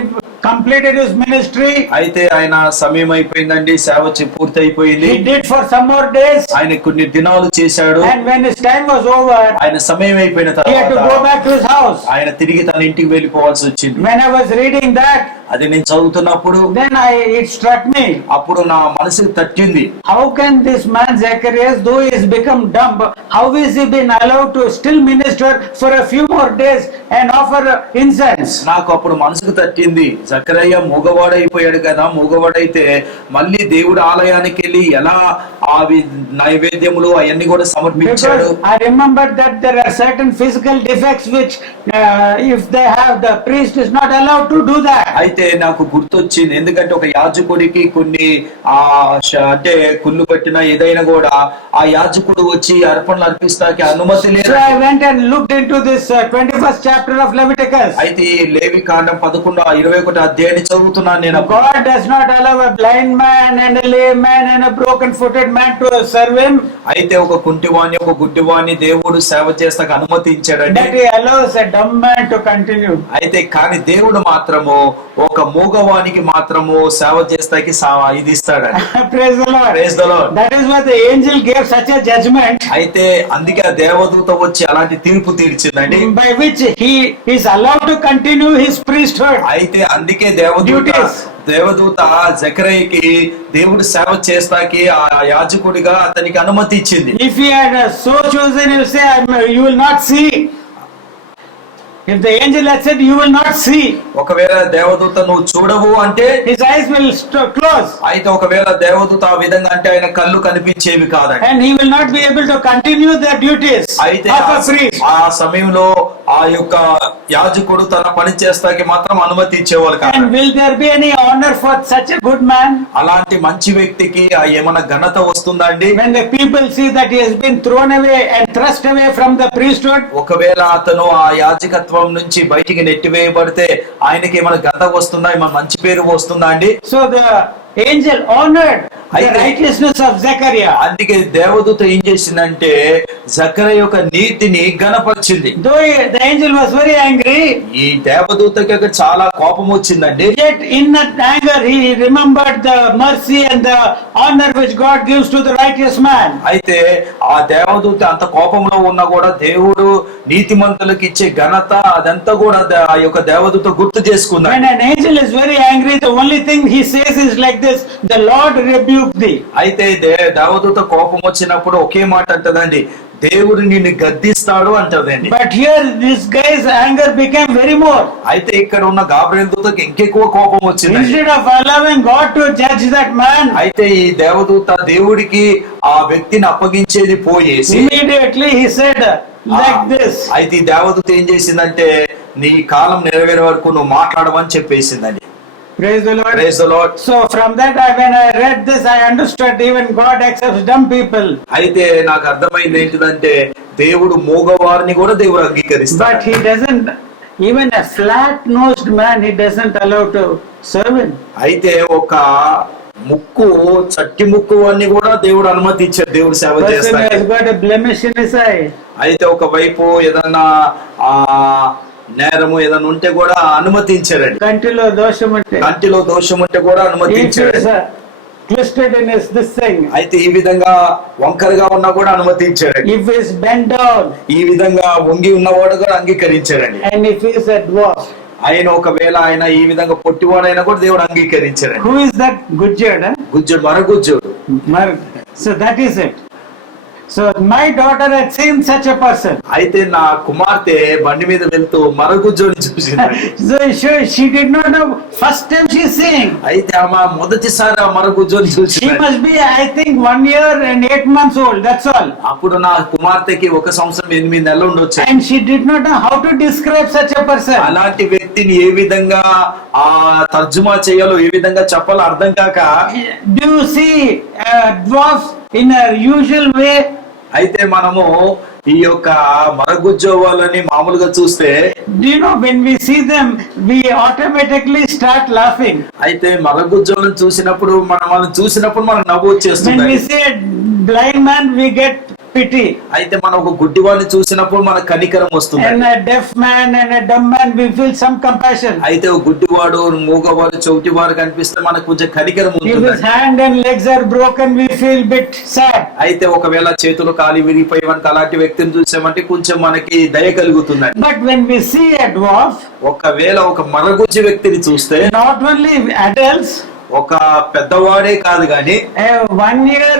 completed his ministry. అయితే ఆయన సమయం అయిపోయిందండి, సేవ పూర్తి అయిపోయింది. He did for some more days. ఆయన కొన్ని దినాలు చేశాడు. And when his time was over, ఆయన సమయం అయిపోయిన he had to తర్వాత go back to his house. ఆయన తిరిగి తన ఇంటికి వెళ్ళిపోవాల్సి వచ్చింది. When I was reading that, అది నేను చదువుతున్నప్పుడు then it struck me. అప్పుడు నా మనసుకు తట్టింది, How can this man Zacharias, though he has become dumb, how is he been allowed to still minister for a few more days and offer incense? నాకు అప్పుడు మనసుకు తట్టింది, జకరయ్య మూగవాడైపోయాడు కదా, మూగవాడైతే మళ్ళీ దేవుడి ఆలయానికి వెళ్ళి ఎలా నైవేద్యములు అవన్నీ కూడా సమర్పించాడు. Because I remember that there are certain physical defects which if they have, the priest is not allowed to do that. అయితే నాకు గుర్తొచ్చింది, ఎందుకంటే ఒక యాజకుడికి కొన్ని అంటే కుళ్ళు పట్టిన ఏదైనా కూడా ఆ యాజకుడు వచ్చి అర్పణలు అర్పిస్తాకి అనుమతి లేదు. So I went and looked into this 21st chapter of Leviticus. అయితే ఈ లేవి కాండం 11:21 అధ్యాయాన్ని చదువుతున్నాను నేను. God does not allow a blind man and a lame man and a broken footed man to serve him. అయితే ఒక కుంటివాణ్ణి ఒక గుడ్డివాణ్ణి దేవుడు సేవ చేస్తాక అనుమతించాడండి. That he allows a dumb man to continue. అయితే కానీ దేవుడు మాత్రము ఒక మూగవానికి మాత్రము సేవ చేస్తాకి ఇది ఇస్తాడండి. Praise the Lord. Praise the Lord. That is why the angel gave such a judgment, అయితే అందుకే ఆ దేవదూత వచ్చి అలాంటి తీర్పు తీర్చిందండి, by which he is allowed to continue his priesthood. అయితే అందుకే Duties. దేవదూత జకరయ్యకి దేవుడు సేవ చేస్తాకి ఆ యాజకుడిగా అతనికి అనుమతి ఇచ్చింది. If he had so chosen, he will say, you will not see. If the angel had said, you will not see, ఒకవేళ దేవదూత నువ్వు చూడవు అంటే his eyes will close. అయితే ఒకవేళ దేవదూత ఆ విధంగా అంటే ఆయన కళ్ళు కనిపించేవి కాదండి. And he will not be able to continue the duties అయితే of a priest. ఆ సమయంలో ఆ యొక్క యాజకుడు తన పని చేస్తాకి మాత్రం అనుమతి ఇచ్చేవాళ్ళు కాదు. And will there be any honor for such a good man? అలాంటి మంచి వ్యక్తికి ఏమైనా ఘనత వస్తుందా అండి? When the people see that he has been thrown away and thrust away from the priesthood, ఒకవేళ అతను ఆ యాజకత్వం నుంచి బయటికి నెట్టివేయబడితే ఆయనకి ఏమైనా ఘనత వస్తుందా, ఏమైనా మంచి పేరు వస్తుందా అండి? so the angel honored the righteousness of Zechariah. అందుకే దేవదూత ఏం చేసిందంటే జకర్యా యొక్క నీతిని గణపరిచింది. Though the angel was very angry, ఈ దేవదూతకి చాలా కోపం వచ్చిందండి. yet in that anger he remembered the mercy and the honor which God gives to the righteous man. అయితే ఆ దేవదూత అంత కోపంలో ఉన్నా కూడా దేవుడు నీతిమంతులకు ఇచ్చే ఘనత అదంతా కూడా ఆ యొక్క దేవదూత గుర్తు చేసుకున్నాడు. When an angel is very angry, the only thing he says is like this: the Lord rebuked thee. అయితే దేవదూత కోపం వచ్చినప్పుడు ఒకే మాట అంటదండి, దేవుడు నిన్ను గద్దిస్తాడు అంటదండి. But here this guy's anger became very more. అయితే ఇక్కడ ఉన్న గాబ్రియల్ దూతకి ఇంకెక్కువ కోపం వచ్చింది. Instead of allowing God to judge that man, అయితే ఈ దేవదూత దేవుడికి ఆ వ్యక్తిని అప్పగించేది పోయేసి immediately he said like this. అయితే ఈ దేవదూత ఏం చేసిందంటే, నీ కాలం నెరవేరే వరకు నువ్వు మాట్లాడమని చెప్పేసిందండి. Praise the Lord. Praise the Lord. So from that, when I read this, I understood even God accepts dumb people. అయితే నాకు అర్థమైంది ఏంటిదంటే, దేవుడు మూగవారిని కూడా దేవుడు అంగీకరిస్తాడు. But he doesn't, even a flat-nosed man, he doesn't allow to serve him. అయితే ఒక ముక్కు చట్టి ముక్కు అన్ని కూడా దేవుడు అనుమతించాడు దేవుడు సేవ Person who చేస్తాడు. has got a blemish in his eye. అయితే ఒకవైపు ఏదన్నా ఆ నేరము ఏదన్నా ఉంటే కూడా అనుమతించారండి. కంటిలో దోషం ఉంటే, కంటిలో దోషం ఉంటే కూడా if he అనుమతించాడు. is twisted in his this thing, అయితే ఈ విధంగా వంకరగా ఉన్నా కూడా అనుమతించారండి. if he is bent down, ఈ విధంగా వంగి ఉన్నవాడు కూడా అంగీకరించారండి. and if he is a dwarf. ఆయన ఒకవేళ ఆయన ఈ విధంగా పొట్టివాడైనా కూడా దేవుడు అంగీకరించారండి. Who is that Gujjad? గుజ్జుడు మరగుజ్జుడు. So that is it. So my daughter had seen such a person. అయితే నా కుమార్తె బండి మీద వెళ్తూ మరగుజ్జుని చూసింది. So she did not know. First time she is seeing. అయితే ఆమె మొదటిసారి ఆ మరగుజ్జుని She చూసింది. must be, I think, 1 year and 8 months old. That's all. అప్పుడు నా కుమార్తెకి 1 సంవత్సరం 8 నెలలు ఉండొచ్చు. And she did not know how to describe such a person. అలాంటి వ్యక్తిని ఏ విధంగా ఆ తర్జుమా చేయాలో ఏ విధంగా చెప్పాలో అర్థం కాక, Do you see dwarfs in a usual way? అయితే మనము ఈ యొక్క మరగుజ్జో వాళ్ళని మామూలుగా చూస్తే, Do you know, when we see them, we automatically start laughing. అయితే మరగుజ్జోలను చూసినప్పుడు వాళ్ళని చూసినప్పుడు మనకు నవ్వు When వచ్చేస్తుంది. we see a blind man, we get pity. అయితే మనం ఒక గుడ్డి వాడిని చూసినప్పుడు మనకు కనికరం వస్తుంది. And a deaf man and a dumb man, we feel some compassion. అయితే ఒక గుడ్డివాడు మూగవాడు చౌటివాడు కనిపిస్తే మనకు కొంచెం కనికరం If his ఉంటుంది. hand and legs are broken, we feel bit sad. అయితే ఒకవేళ చేతులు కాలి విరిగిపోయి మనకు అలాంటి వ్యక్తిని చూసామంటే కొంచెం మనకి దయ కలుగుతుందండి. But when we see a dwarf, ఒకవేళ ఒక మరగుజ్జి వ్యక్తిని చూస్తే, not only adults, ఒక పెద్దవాడే కాదు గాని a 1 year,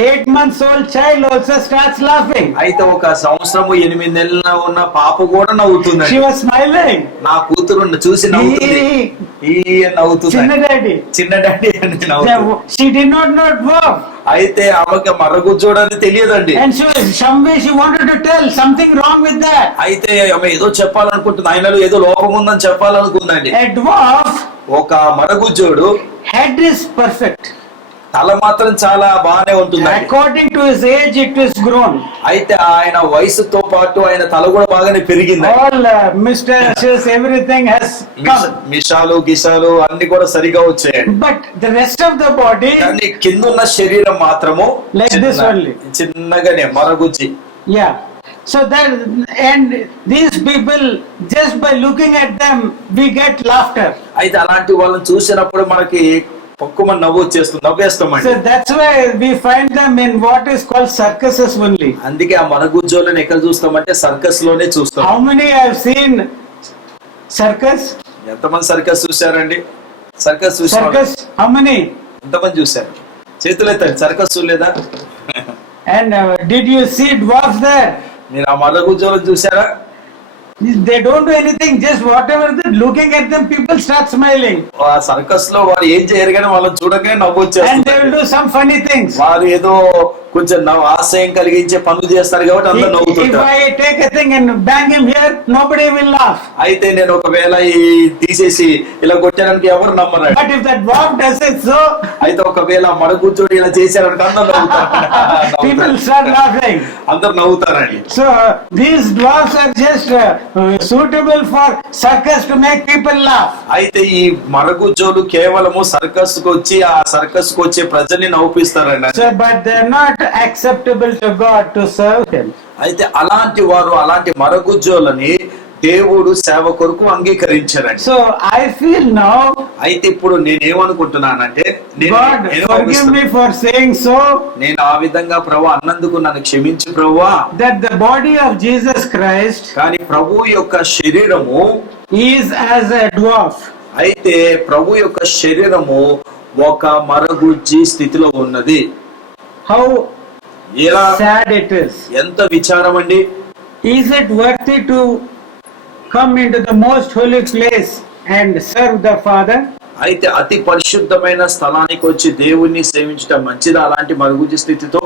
8 months old child also starts laughing. అయితే 1 సంవత్సరము 8 నెలల ఉన్న పాప కూడా నవ్వుతుందండి. She was smiling. నా కూతురు చూసి నవ్వుతుంది. ఈ నవ్వుతుంది. Chinna daddy. చిన్న డాడీ అని నవ్వుతుంది. She did not know dwarf. అయితే ఆమెకి మరగుజ్జోడని తెలియదండి. And so some way she wanted to tell something wrong with that. అయితే ఆమె ఏదో చెప్పాలనుకుంటుంది, ఆయనలో ఏదో లోపం ఉందని చెప్పాలనుకుందండి. A dwarf, ఒక మరగుజ్జోడు head is perfect. తల మాత్రం చాలా బాగానే ఉంటుందండి. According to his age, it is grown. అయితే ఆయన వయసుతో పాటు ఆయన తల కూడా బాగానే పెరిగింది. All mustaches, everything has come. మిషాలు గిషాలు అన్ని కూడా సరిగా వచ్చాయండి. But the rest of the body, కానీ కింద ఉన్న శరీరం మాత్రము Like this only. చిన్నగానే మరగుజ్జి. yeah. So that, and these people, just by looking at them, we get laughter. అయితే అలాంటి వాళ్ళని చూసినప్పుడు మనకి పక్కుమ నవ్వు వచ్చేస్తుంది, నవ్వేస్తామండి. So that's why we find them in what is called circuses only. అందుకే ఆ మరగుజ్జోళ్ళని ఎక్కడ చూస్తామంటే సర్కస్ లోనే చూస్తాం. How many have seen circus? ఎంతమంది సర్కస్ చూసారండి? సర్కస్ చూసారు? Circus, how many? ఎంతమంది చూసారు? చేతులు ఎత్తండి. సర్కస్ చూడలేదా? And did you see dwarfs there? మీరు ఆ మరగుజ్జోళ్ళని చూసారా? They don't do anything, just whatever they're looking at them, people start smiling. ఆ సర్కస్ లో వారు ఏం చేయరు కానీ వాళ్ళని చూడగానే నవ్వు And they will వచ్చేస్తుంది. do some funny things. వారు ఏదో కొంచెం ఆశయం కలిగించే పనులు చేస్తారు కాబట్టి అందరూ If నవ్వుతుంటారు. I take a thing and bang him here, nobody will laugh. అయితే నేను ఒకవేళ ఈ తీసేసి ఇలా కొట్టడానికి ఎవరు నమ్మరు. But if that dwarf does it so, అయితే ఒకవేళ మరుగుజ్జోడు ఇలా చేశారంటే అందరూ నవ్వుతారు. people start laughing. అందరు నవ్వుతారండి. So these dwarfs are just suitable for circus to make people laugh. అయితే ఈ మరుగుజ్జోలు కేవలము సర్కస్ కు వచ్చి ఆ సర్కస్ కు వచ్చే ప్రజల్ని నవ్విస్తారండి. So, but they're not acceptable to God to serve Him. అయితే అలాంటి వారు అలాంటి మరుగుజ్జోలని దేవుడు సేవ కొరకు అంగీకరించారండి. So I feel now, అయితే ఇప్పుడు నేనేమనుకుంటున్నానంటే God forgive me for saying so, నేను ఆ విధంగా ప్రభు అన్నందుకు నన్ను క్షమించు ప్రభువా. that the body of Jesus Christ కానీ ప్రభు యొక్క శరీరము is as a dwarf. అయితే ప్రభు యొక్క శరీరము ఒక మరుగుజ్జి స్థితిలో ఉన్నది. How ఎలా sad it is. ఎంత విచారం అండి. Is it worthy to come into the most holy place and serve the Father? అయితే అతి పరిశుద్ధమైన స్థలానికి వచ్చి దేవుణ్ణి సేవించడం మంచిదా అలాంటి మరుగుజ్జి స్థితితో?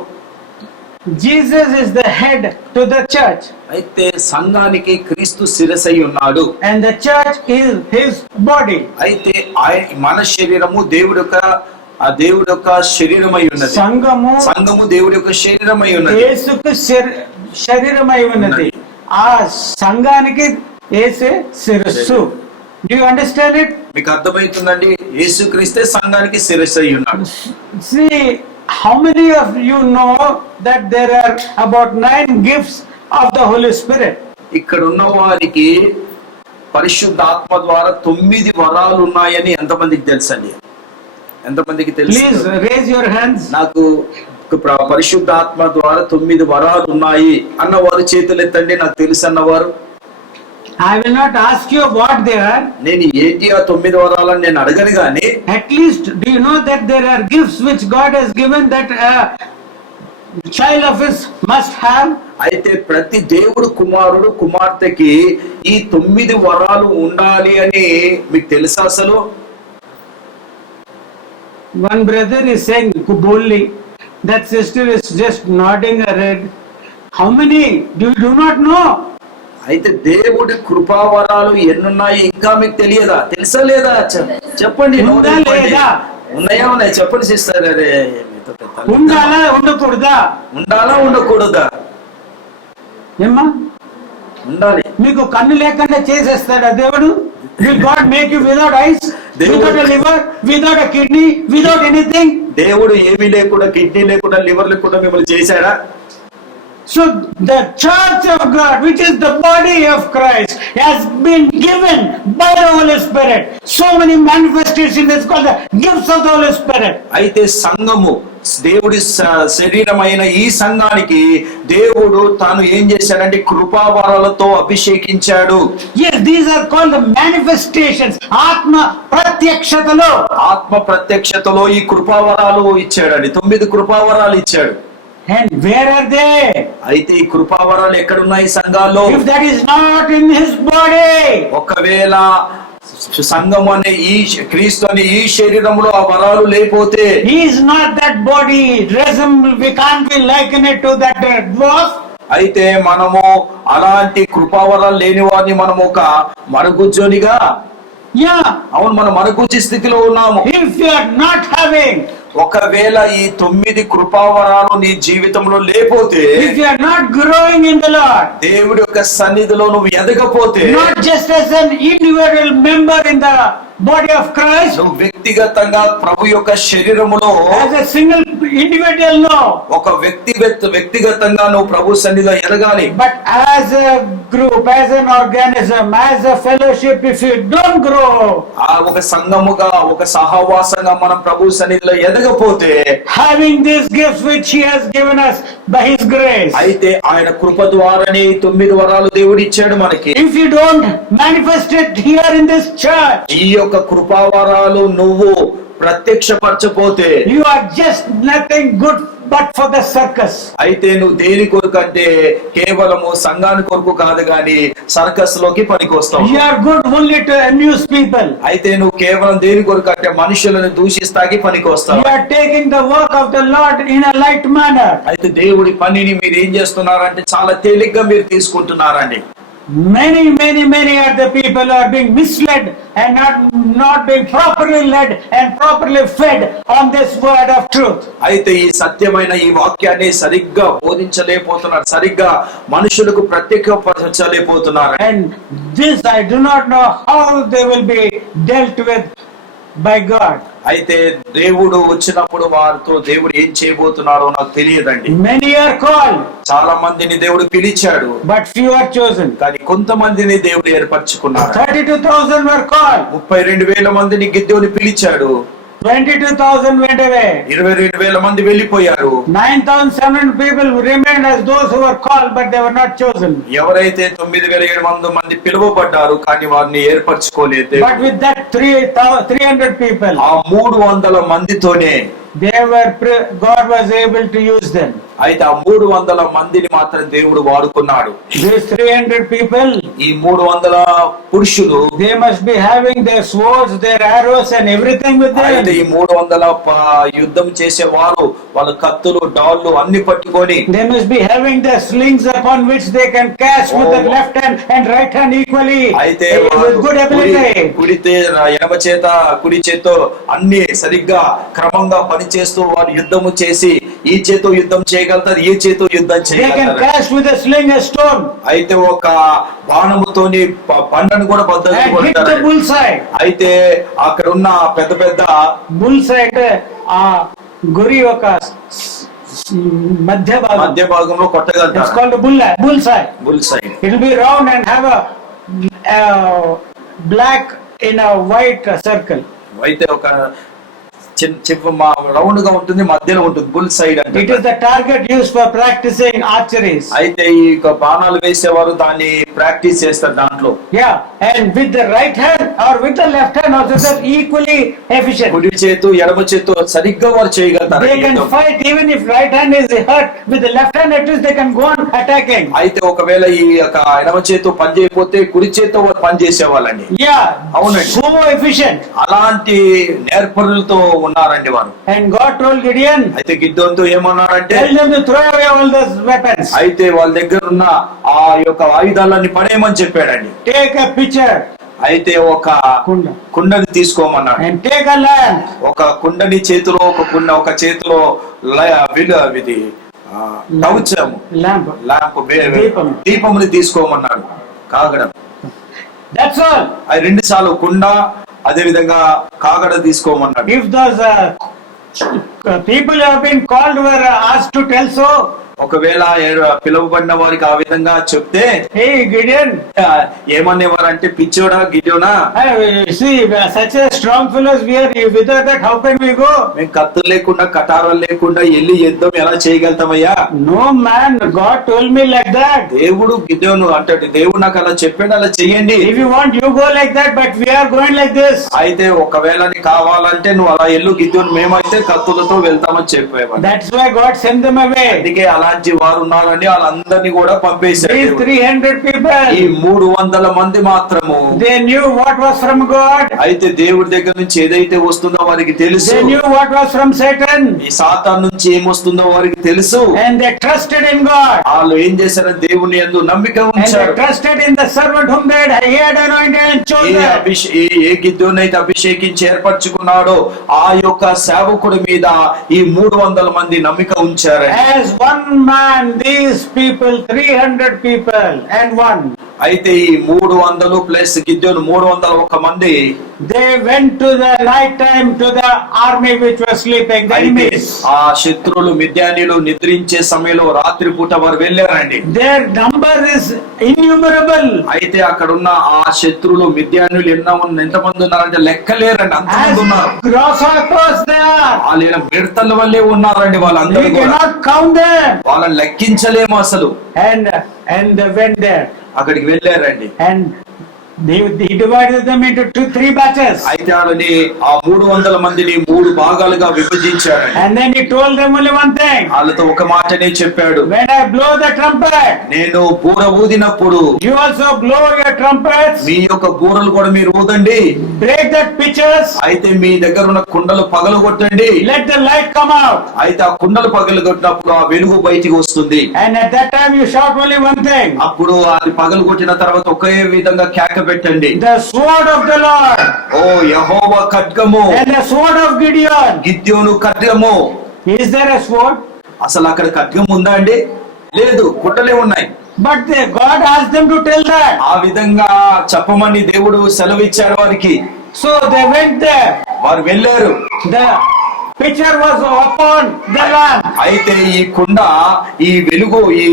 Jesus is the head to the church, అయితే సంఘానికి క్రీస్తు శిరసై ఉన్నాడు. and the church is His body. అయితే మన శరీరము ఆ దేవుడి యొక్క శరీరమై ఉన్నది. సంఘము దేవుడి యొక్క శరీరమై ఉన్నది. యేసుకు శరీరమై ఉన్నది. ఆ సంఘానికి యేసే శిరస్సు. Do you understand it? మీకు అర్థమవుతుందండి? యేసుక్రీస్తే సంఘానికి శిరస్సై ఉన్నాడు. See, how many of you know that there are about 9 gifts of the Holy Spirit? ఇక్కడ ఉన్న వారికి పరిశుద్ధ ఆత్మ ద్వారా 9 వరాలు ఉన్నాయని ఎంతమందికి తెలుసండి? ఎంతమందికి తెలుసు? Please raise your hands. నాకు పరిశుద్ధ ఆత్మ ద్వారా 9 వరాలు ఉన్నాయి అన్నవారు చేతులు ఎత్తండి. నాకు తెలుసు అన్నవారు. I will not ask you what they are. నేను ఏంటి ఆ 9 వరాలని నేను అడగను గాని, At least do you know that there are gifts which God has given that a child of His must have? అయితే ప్రతి దేవుడు కుమారుడు కుమార్తెకి ఈ 9 వరాలు ఉండాలి అని మీకు తెలుసా అసలు? One brother is saying boldly, that sister is just nodding her head. How many do you do not know? అయితే దేవుడి కృపావరాలు ఎన్నున్నాయి ఇంకా మీకు తెలియదా? తెలుసా లేదా? చెప్పండి. ఉందా లేదా? ఉన్నాయా? ఉన్నాయి. చెప్పండి సిస్టర్. అరే ఉండాలా ఉండకూడదా? ఉండాలా ఉండకూడదా? ఏమ్మా ఉండాలి. మీకు కన్ను లేకుండా చేసేస్తాడా దేవుడు? Will God make you without eyes, without a liver, without a kidney, without anything? దేవుడు ఏమీ లేకుండా, కిడ్నీ లేకుండా, లివర్ లేకుండా మిమ్మల్ని చేశాడా? So the church of God, which is the body of Christ, has been given by the Holy Spirit. So many manifestations, it's called the gifts of the Holy Spirit. అయితే సంఘము దేవుడి శరీరమైన ఈ సంఘానికి దేవుడు తాను ఏం చేశాడంటే కృపావరాలతో అభిషేకించాడు. Yes, these are called the manifestations. ఆత్మ ప్రత్యక్షతలో ఈ కృపావరాలు ఇచ్చాడండి. 9 కృపావరాలు ఇచ్చాడు. And where are they? అయితే ఈ కృపావరాలు ఎక్కడున్నాయి సంఘాల్లో? If that is not in His body, ఒకవేళ సంఘం అనే ఈ క్రీస్తు అనే ఈ శరీరంలో ఆ వరాలు లేకపోతే, He is not that body. We can't be likened it to that dwarf. అయితే మనము అలాంటి కృపావరాలు లేని వారిని మనం ఒక మరుగుజ్జోనిగా, అవును మనం మరుగుజ్జి స్థితిలో ఉన్నాము. If you are not having, ఒకవేళ ఈ 9 కృపావరాలు నీ జీవితంలో లేకపోతే, if you are not growing in the Lord, దేవుడి యొక్క సన్నిధిలో నువ్వు ఎదగపోతే, not just as an individual member in the body of Christ, నువ్వు వ్యక్తిగతంగా ప్రభు యొక్క శరీరములో as a single individual, no, ఒక వ్యక్తిగతంగా నువ్వు ప్రభు సన్నిధిలో ఎదగాలి. but as a group, as an organism, as a fellowship, if you don't grow, ఒక సంఘముగా, ఒక సహవాసంగా మనం ప్రభు సన్నిధిలో ఎదగపోతే, having these gifts which He has given us by His grace, అయితే ఆయన కృప ద్వారానే 9 వరాలు దేవుడు ఇచ్చాడు మనకి. if you don't manifest it here in this church, ఈ యొక్క కృపావరాలు నువ్వు ప్రత్యక్షపరచపోతే, you are just nothing good but for the circus. అయితే నువ్వు దేని కొరకు అంటే కేవలము సంఘాని కొరకు కాదు గాని సర్కస్ లోకి పనికొస్తావు. You are good only to amuse people. అయితే నువ్వు కేవలం దేని కొరకు అంటే మనుషులను దూషిస్తాకి పనికొస్తావు. You are taking the work of the Lord in a light manner. అయితే దేవుడి పనిని మీరు ఏం చేస్తున్నారంటే చాలా తేలిగ్గా మీరు తీసుకుంటున్నారండి. Many are the people who are being misled and not being properly led and properly fed on this word of truth. అయితే ఈ సత్యమైన ఈ వాక్యాన్ని సరిగ్గా బోధించలేకపోతున్నారు, సరిగ్గా మనుషులకు ప్రత్యేకపరచలేకపోతున్నారు. And this I do not know how they will be dealt with by God. అయితే దేవుడు వచ్చినప్పుడు వారితో దేవుడు ఏం చేయబోతున్నారో నాకు తెలియదండి. Many are called, చాలా మందిని దేవుడు పిలిచాడు, but few are chosen. కానీ కొంతమందిని దేవుడు ఏర్పరచుకున్నాడు. 32,000 were called, 32,000 మందిని గిద్దెవుని పిలిచాడు, 22,000 went away. 22,000 మంది వెళ్ళిపోయారు. 9,700 people remained as those who were called, but they were not chosen. ఎవరైతే 9,700 మంది పిలువబడ్డారు కానీ వారిని ఏర్పరచుకోలేదు. But with that 300 people, ఆ 300 మందితోనే God was able to use them. అయితే ఆ 300 మందిని మాత్రం దేవుడు వాడుకున్నాడు. These 300 people, ఈ 300 పురుషులు they must be having their swords, their arrows and everything with అయితే them. ఈ 300 యుద్ధం చేసే వారు వాళ్ళ కత్తులు డాళ్ళు అన్ని పట్టుకొని They must be having their slings upon which they can cast with the left hand and right hand equally అయితే with good ability. కుడితే ఎడమ చేత కుడి చేతో అన్ని సరిగ్గా క్రమంగా పనిచేస్తూ వారు యుద్ధము చేసి ఈ చేతో యుద్ధం చేయగలుగుతారు, ఈ చేతో యుద్ధం They can చేయగలుగుతారు. cast with a sling a stone అయితే ఒక బాణముతోని బండను కూడా బద్దలు and hit the కొడతారు. bullseye. అయితే అక్కడ ఉన్న పెద్ద పెద్ద Bullseye అంటే ఆ గురి ఒక మధ్య భాగం. మధ్య భాగంలో It's కొట్టగలుగుతారు. called a bullseye. Bull side It will be round and have a black in a white circle. అయితే ఒక చిన్న రౌండ్ గా ఉంటుంది, మధ్యలో ఉంటుంది బుల్ సైడ్ అంటే. It is the target used for practicing archeries. అయితే ఈ బాణాలు వేసేవారు దాన్ని ప్రాక్టీస్ చేస్తారు దాంట్లో. Yeah, and with the right hand or with the left hand also they're equally efficient. కుడి చేతు ఎడమ చేతు సరిగ్గా వారు చేయగలుగుతారు. They can fight even if right hand is hurt. With the left hand at least they can go on attacking. అయితే ఒకవేళ ఈ యొక్క ఎడమ చేతు పని చేయకపోతే కుడి చేతు వారు పని చేసేవాళ్ళండి. Yeah, అవునండి. so efficient. అలాంటి నేర్పరులతో ఉన్నారండి వారు. And God told Gideon, అయితే గిద్దోన్తో ఏమన్నారంటే tell them to throw away all those weapons. అయితే వాళ్ళ దగ్గర ఉన్న ఆ యొక్క ఆయుధాలన్నీ పడేయమని చెప్పాడండి. Take a pitcher అయితే ఒక కుండని తీసుకోమన్నాడు. and take a lamp. ఒక కుండని చేతిలో ఒక చేతిలో ఇది కవచము Lamp. ల్యాంప్ దీపముని తీసుకోమన్నాడు. కాగడం That's all. అది 2 సార్లు కుండ అదే విధంగా కాగడ తీసుకోమన్నాడు. If those people who have been called were asked to tell so, ఒకవేళ పిలువబడిన వారికి ఆ విధంగా చెప్తే hey Gideon, ఏమనేవారంటే పిచ్చోడా గిడ్యోనా, see such a strong fellows we are, without that how can we go? మేము కత్తులు లేకుండా కటారాలు లేకుండా వెళ్ళి యుద్ధం ఎలా చేయగలుగుతామయ్యా? No man, God told me like that. దేవుడు గిడ్యోను అంటాడు, దేవుడు నాకు అలా చెప్పాడు, అలా చెయ్యండి. If you want you go like that, but we are going like this. అయితే ఒకవేళ నీకు కావాలంటే నువ్వు అలా ఎల్లు గిద్యోను, మేమైతే కత్తులతో వెళ్తామని చెప్పేవాడు. That's why God sent them away. అందుకే అలాంటి వారు ఉన్నారని వాళ్ళందరినీ కూడా పంపేశారు. These 300 people, ఈ 300 మంది మాత్రము they knew what was from God. అయితే దేవుడి దగ్గర నుంచి ఏదైతే వస్తుందో వారికి తెలుసు. They knew what was from Satan. ఈ సాతాను నుంచి ఏమొస్తుందో వారికి తెలుసు. And they trusted in God. వాళ్ళు ఏం చేశారు? దేవుని యందు నమ్మిక And they ఉంచారు. trusted in the servant whom they had anointed and chosen. ఏ గిద్దోనైతే అభిషేకించి ఏర్పరచుకున్నాడో ఆ యొక్క సేవకుడి మీద ఈ 300 మంది నమ్మిక ఉంచారు. As one man, these people, 300 people and one, అయితే ఈ 300 ప్లస్ గిద్దోను 301 మంది, they went to the night time to the army which was sleeping, the అయితే enemies. ఆ శత్రువులు మిద్యానీయులు నిద్రించే సమయంలో రాత్రి పూట వారు వెళ్ళారండి. Their number is innumerable. అయితే అక్కడ ఉన్న ఆ శత్రువులు మిద్యానీయులు ఎంతమంది ఉన్నారంటే లెక్కలేరండి, అంతమంది As ఉన్నారు. grasshoppers they are. వాళ్ళు మిడతల వల్లే ఉన్నారండి వాళ్ళందరూ We కూడా. cannot count them. వాళ్ళని లెక్కించలేము అసలు. And they went there. అక్కడికి వెళ్ళారండి. And He divided them into three batches. అయితే వాళ్ళని ఆ 300 మందిని 3 భాగాలుగా విభజించాడు. And then he told them only one thing. వాళ్ళతో ఒక మాటనే చెప్పాడు, When I blow the trumpet, నేను బూర ఊదినప్పుడు you also blow your trumpets, మీ యొక్క బూరలు కూడా మీరు ఊదండి. break that pitchers, అయితే మీ దగ్గర ఉన్న కుండలు పగలగొట్టండి. let the light come out. అయితే ఆ కుండలు పగలగొట్టినప్పుడు ఆ వెలుగు బయటికి వస్తుంది. And at that time you shout only one thing. అప్పుడు అది పగలగొట్టిన తర్వాత ఒకే విధంగా కేక పెట్టండి, The sword of the Lord ఓ యెహోవా ఖడ్గము, and the sword of Gideon. గిద్యోను ఖడ్గము. Is there a sword? అసలు అక్కడ ఖడ్గం ఉందా అండి? లేదు, కుండలే ఉన్నాయి. But God asked them to tell that. ఆ విధంగా చెప్పమని దేవుడు సెలవిచ్చాడు వారికి. So they went there. వారు వెళ్ళారు. The pitcher was upon the lamp. అయితే ఈ కుండ ఈ వెలుగు ఈ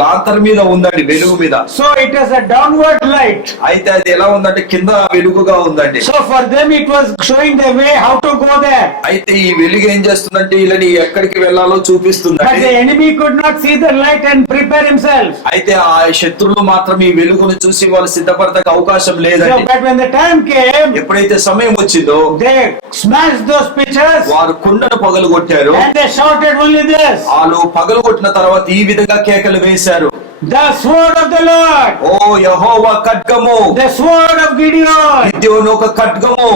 లాంతర్ మీద ఉందండి, వెలుగు మీద. So it is a downward light. అయితే అది ఎలా ఉందంటే కింద వెలుగుగా ఉందండి. So for them it was showing the way how to go there. అయితే ఈ వెలుగు ఏం చేస్తుందంటే వీళ్ళని ఎక్కడికి వెళ్ళాలో But చూపిస్తుందండి. the enemy could not see the light and prepare himself. అయితే ఆ శత్రువులు మాత్రం ఈ వెలుగును చూసి వాళ్ళు సిద్ధపడతానికి అవకాశం So లేదండి. but when the time came, ఎప్పుడైతే సమయం వచ్చిందో they smashed those pitchers వారు కుండను పగలగొట్టారు. and they shouted only this. వాళ్ళు పగలగొట్టిన తర్వాత ఈ విధంగా కేకలు వేశారు, The sword of the Lord, ఓ యెహోవా ఖడ్గము, the sword of Gideon. గిద్యోను ఒక ఖడ్గము.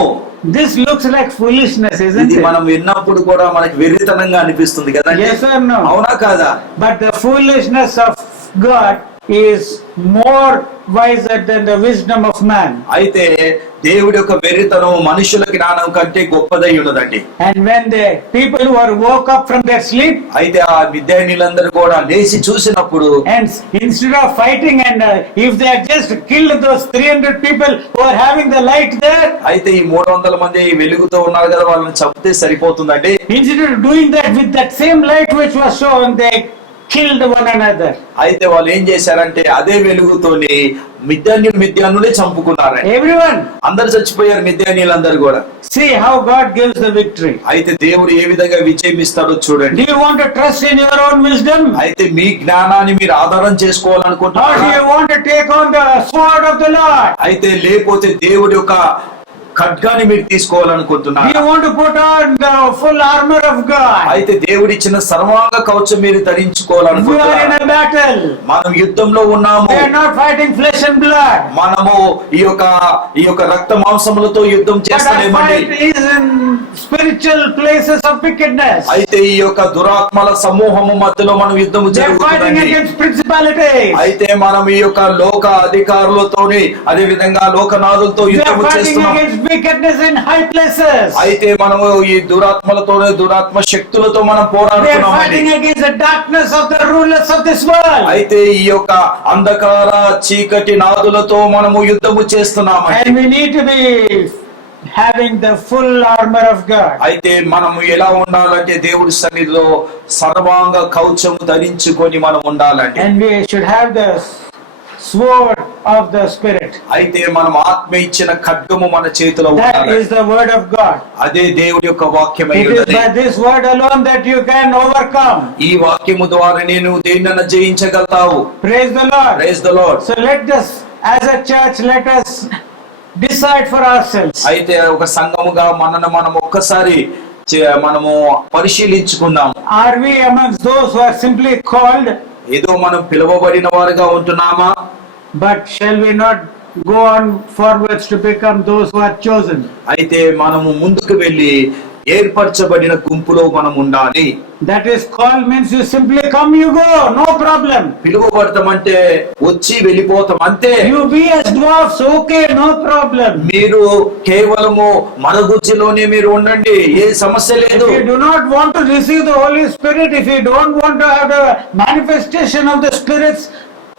This looks like foolishness, isn't ఇది it? మనం విన్నప్పుడు కూడా మనకి వెర్రితనంగా అనిపిస్తుంది కదండి. Yes or no? అవునా కాదా? But the foolishness of God is more wiser than the wisdom of man. అయితే దేవుడి యొక్క వెర్రితనం మనుషుల జ్ఞానం కంటే గొప్పదై ఉన్నదండి. And when the people who are woke up from their sleep, అయితే ఆ విద్యార్థులందరూ కూడా లేచి చూసినప్పుడు and instead of fighting and if they had just killed those 300 people who are having the light there, అయితే ఈ 300 మంది వెలుగుతో ఉన్నారు కదా, వాళ్ళని చంపితే సరిపోతుందండి. instead of doing that with that same light which was shown, they killed one another. అయితే వాళ్ళు ఏం చేశారంటే అదే వెలుగుతోని మిద్యానులే చంపుకున్నారు. Everyone, అందరు చచ్చిపోయారు, మిద్యానీయులందరూ కూడా. see how God gives the victory. అయితే దేవుడు ఏ విధంగా విజయం ఇస్తాడో చూడండి. Do you want to trust in your own wisdom? అయితే మీ జ్ఞానాన్ని మీరు ఆధారం Or do చేసుకోవాలనుకుంటున్నారా? you want to take on the sword of the Lord? అయితే లేకపోతే దేవుడి యొక్క ఖడ్గాన్ని మీరు Do తీసుకోవాలనుకుంటున్నారా? you want to put on the full armor of God? అయితే దేవుడిచ్చిన సర్వాంగ కవచం మీరు We are in ధరించుకోవాలనుకుంటున్నారా? a battle. మనం యుద్ధంలో ఉన్నాము. We are not fighting flesh and blood. మనము ఈ యొక్క రక్త మాంసములతో యుద్ధం But our చేస్తామేమండి. fight is in spiritual places of wickedness. అయితే ఈ యొక్క దురాత్మల సమూహము మధ్యలో మనం యుద్ధము We are fighting జరుగుతుందండి. against principalities. అయితే మనం ఈ యొక్క లోక అధికారులతోని అదే విధంగా లోకనాథులతో We are యుద్ధము fighting చేస్తున్నాం. against wickedness in high places. అయితే మనము ఈ దురాత్మలతోనే దురాత్మ శక్తులతో మనం We are పోరాడుతున్నామండి. fighting against the darkness of the rulers of this world. అయితే ఈ యొక్క అంధకార చీకటి నాదులతో మనము యుద్ధము చేస్తున్నామండి. And we need to be having the full armor of God. అయితే మనము ఎలా ఉండాలంటే దేవుడి సన్నిధిలో సర్వాంగ కవచము ధరించుకొని మనం ఉండాలండి. And we should have the sword of the Spirit. అయితే మనం ఆత్మ ఇచ్చిన ఖడ్గము మన చేతిలో That ఉండాలి. is the word of God. అదే దేవుడి యొక్క వాక్యమై It is ఉన్నది. by this word alone that you can overcome. ఈ వాక్యము ద్వారా నేను దేన్నైనా జయించగలుగుతావు. Praise the Lord. Praise the Lord. So let us, as a church, let us decide for ourselves. అయితే ఒక సంఘముగా మనం ఒక్కసారి మనము పరిశీలించుకుందాం. Are we amongst those who are simply called, ఏదో మనం పిలువబడిన వారుగా ఉంటున్నామా? but shall we not go on forwards to become those who are chosen? అయితే మనము ముందుకు వెళ్ళి ఏర్పరచబడిన గుంపులో మనం ఉండాలి. That is called means you simply come, you go, no problem. పిలువబడతామంటే వచ్చి వెళ్ళిపోతాం అంతే. You be as dwarfs, okay, no problem. మీరు కేవలము మరుగుజ్జులోనే మీరు ఉండండి, ఏ సమస్య లేదు. If you do not want to receive the Holy Spirit, if you don't want to have the manifestation of the spirits,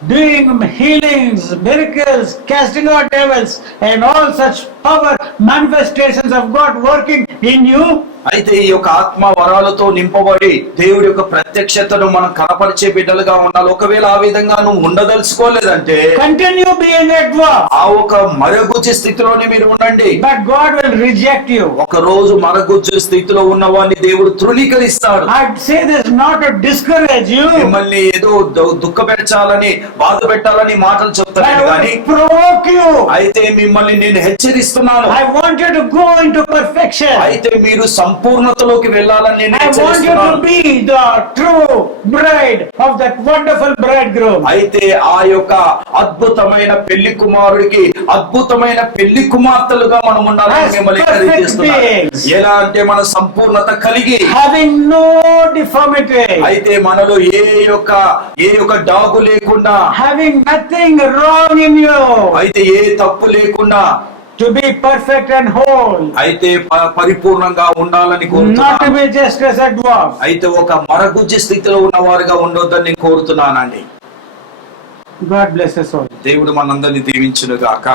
doing healings, miracles, casting out devils, and all such power manifestations of God working in you, అయితే ఈ యొక్క ఆత్మ వరాలతో నింపబడి దేవుడి యొక్క ప్రత్యక్షతను మనం కనపరిచే బిడ్డలుగా ఉండాలి. ఒకవేళ ఆ విధంగా నువ్వు ఉండదలుచుకోలేదంటే continue being at work. ఆ ఒక మరగుజ్జు స్థితిలోనే మీరు ఉండండి. But God will reject you. ఒక రోజు మరగుజ్జు స్థితిలో ఉన్న వాడిని దేవుడు తృణీకరిస్తాడు. I'd say this not to discourage you, మిమ్మల్ని ఏదో దుఃఖ పెట్టాలని బాధ పెట్టాలని మాటలు but చెప్తాను I want కానీ to provoke you. అయితే మిమ్మల్ని నేను హెచ్చరిస్తున్నాను. I want you to go into perfection. అయితే మీరు సంపూర్ణతలోకి వెళ్ళాలని నేను I want you to హెచ్చరిస్తున్నాను. be the true bride of that wonderful bridegroom. అయితే ఆ యొక్క అద్భుతమైన పెళ్లి కుమారుడికి అద్భుతమైన పెళ్లి కుమార్తెలుగా మనం ఉండాలని As మిమ్మల్ని perfect హెచ్చరిస్తున్నాను. beings. ఎలా అంటే మన సంపూర్ణత కలిగి Having no deformity, అయితే మనలో ఏ యొక్క డాగు లేకుండా having nothing wrong in you, అయితే ఏ తప్పు లేకుండా to be perfect and whole, అయితే పరిపూర్ణంగా ఉండాలని not to కోరుతున్నాను. be just as at work. అయితే ఒక మరగుజ్జు స్థితిలో ఉన్నవారుగా ఉండొద్దని నేను కోరుతున్నానండి. God bless us all. దేవుడు మనందరినీ దీవించును గాక.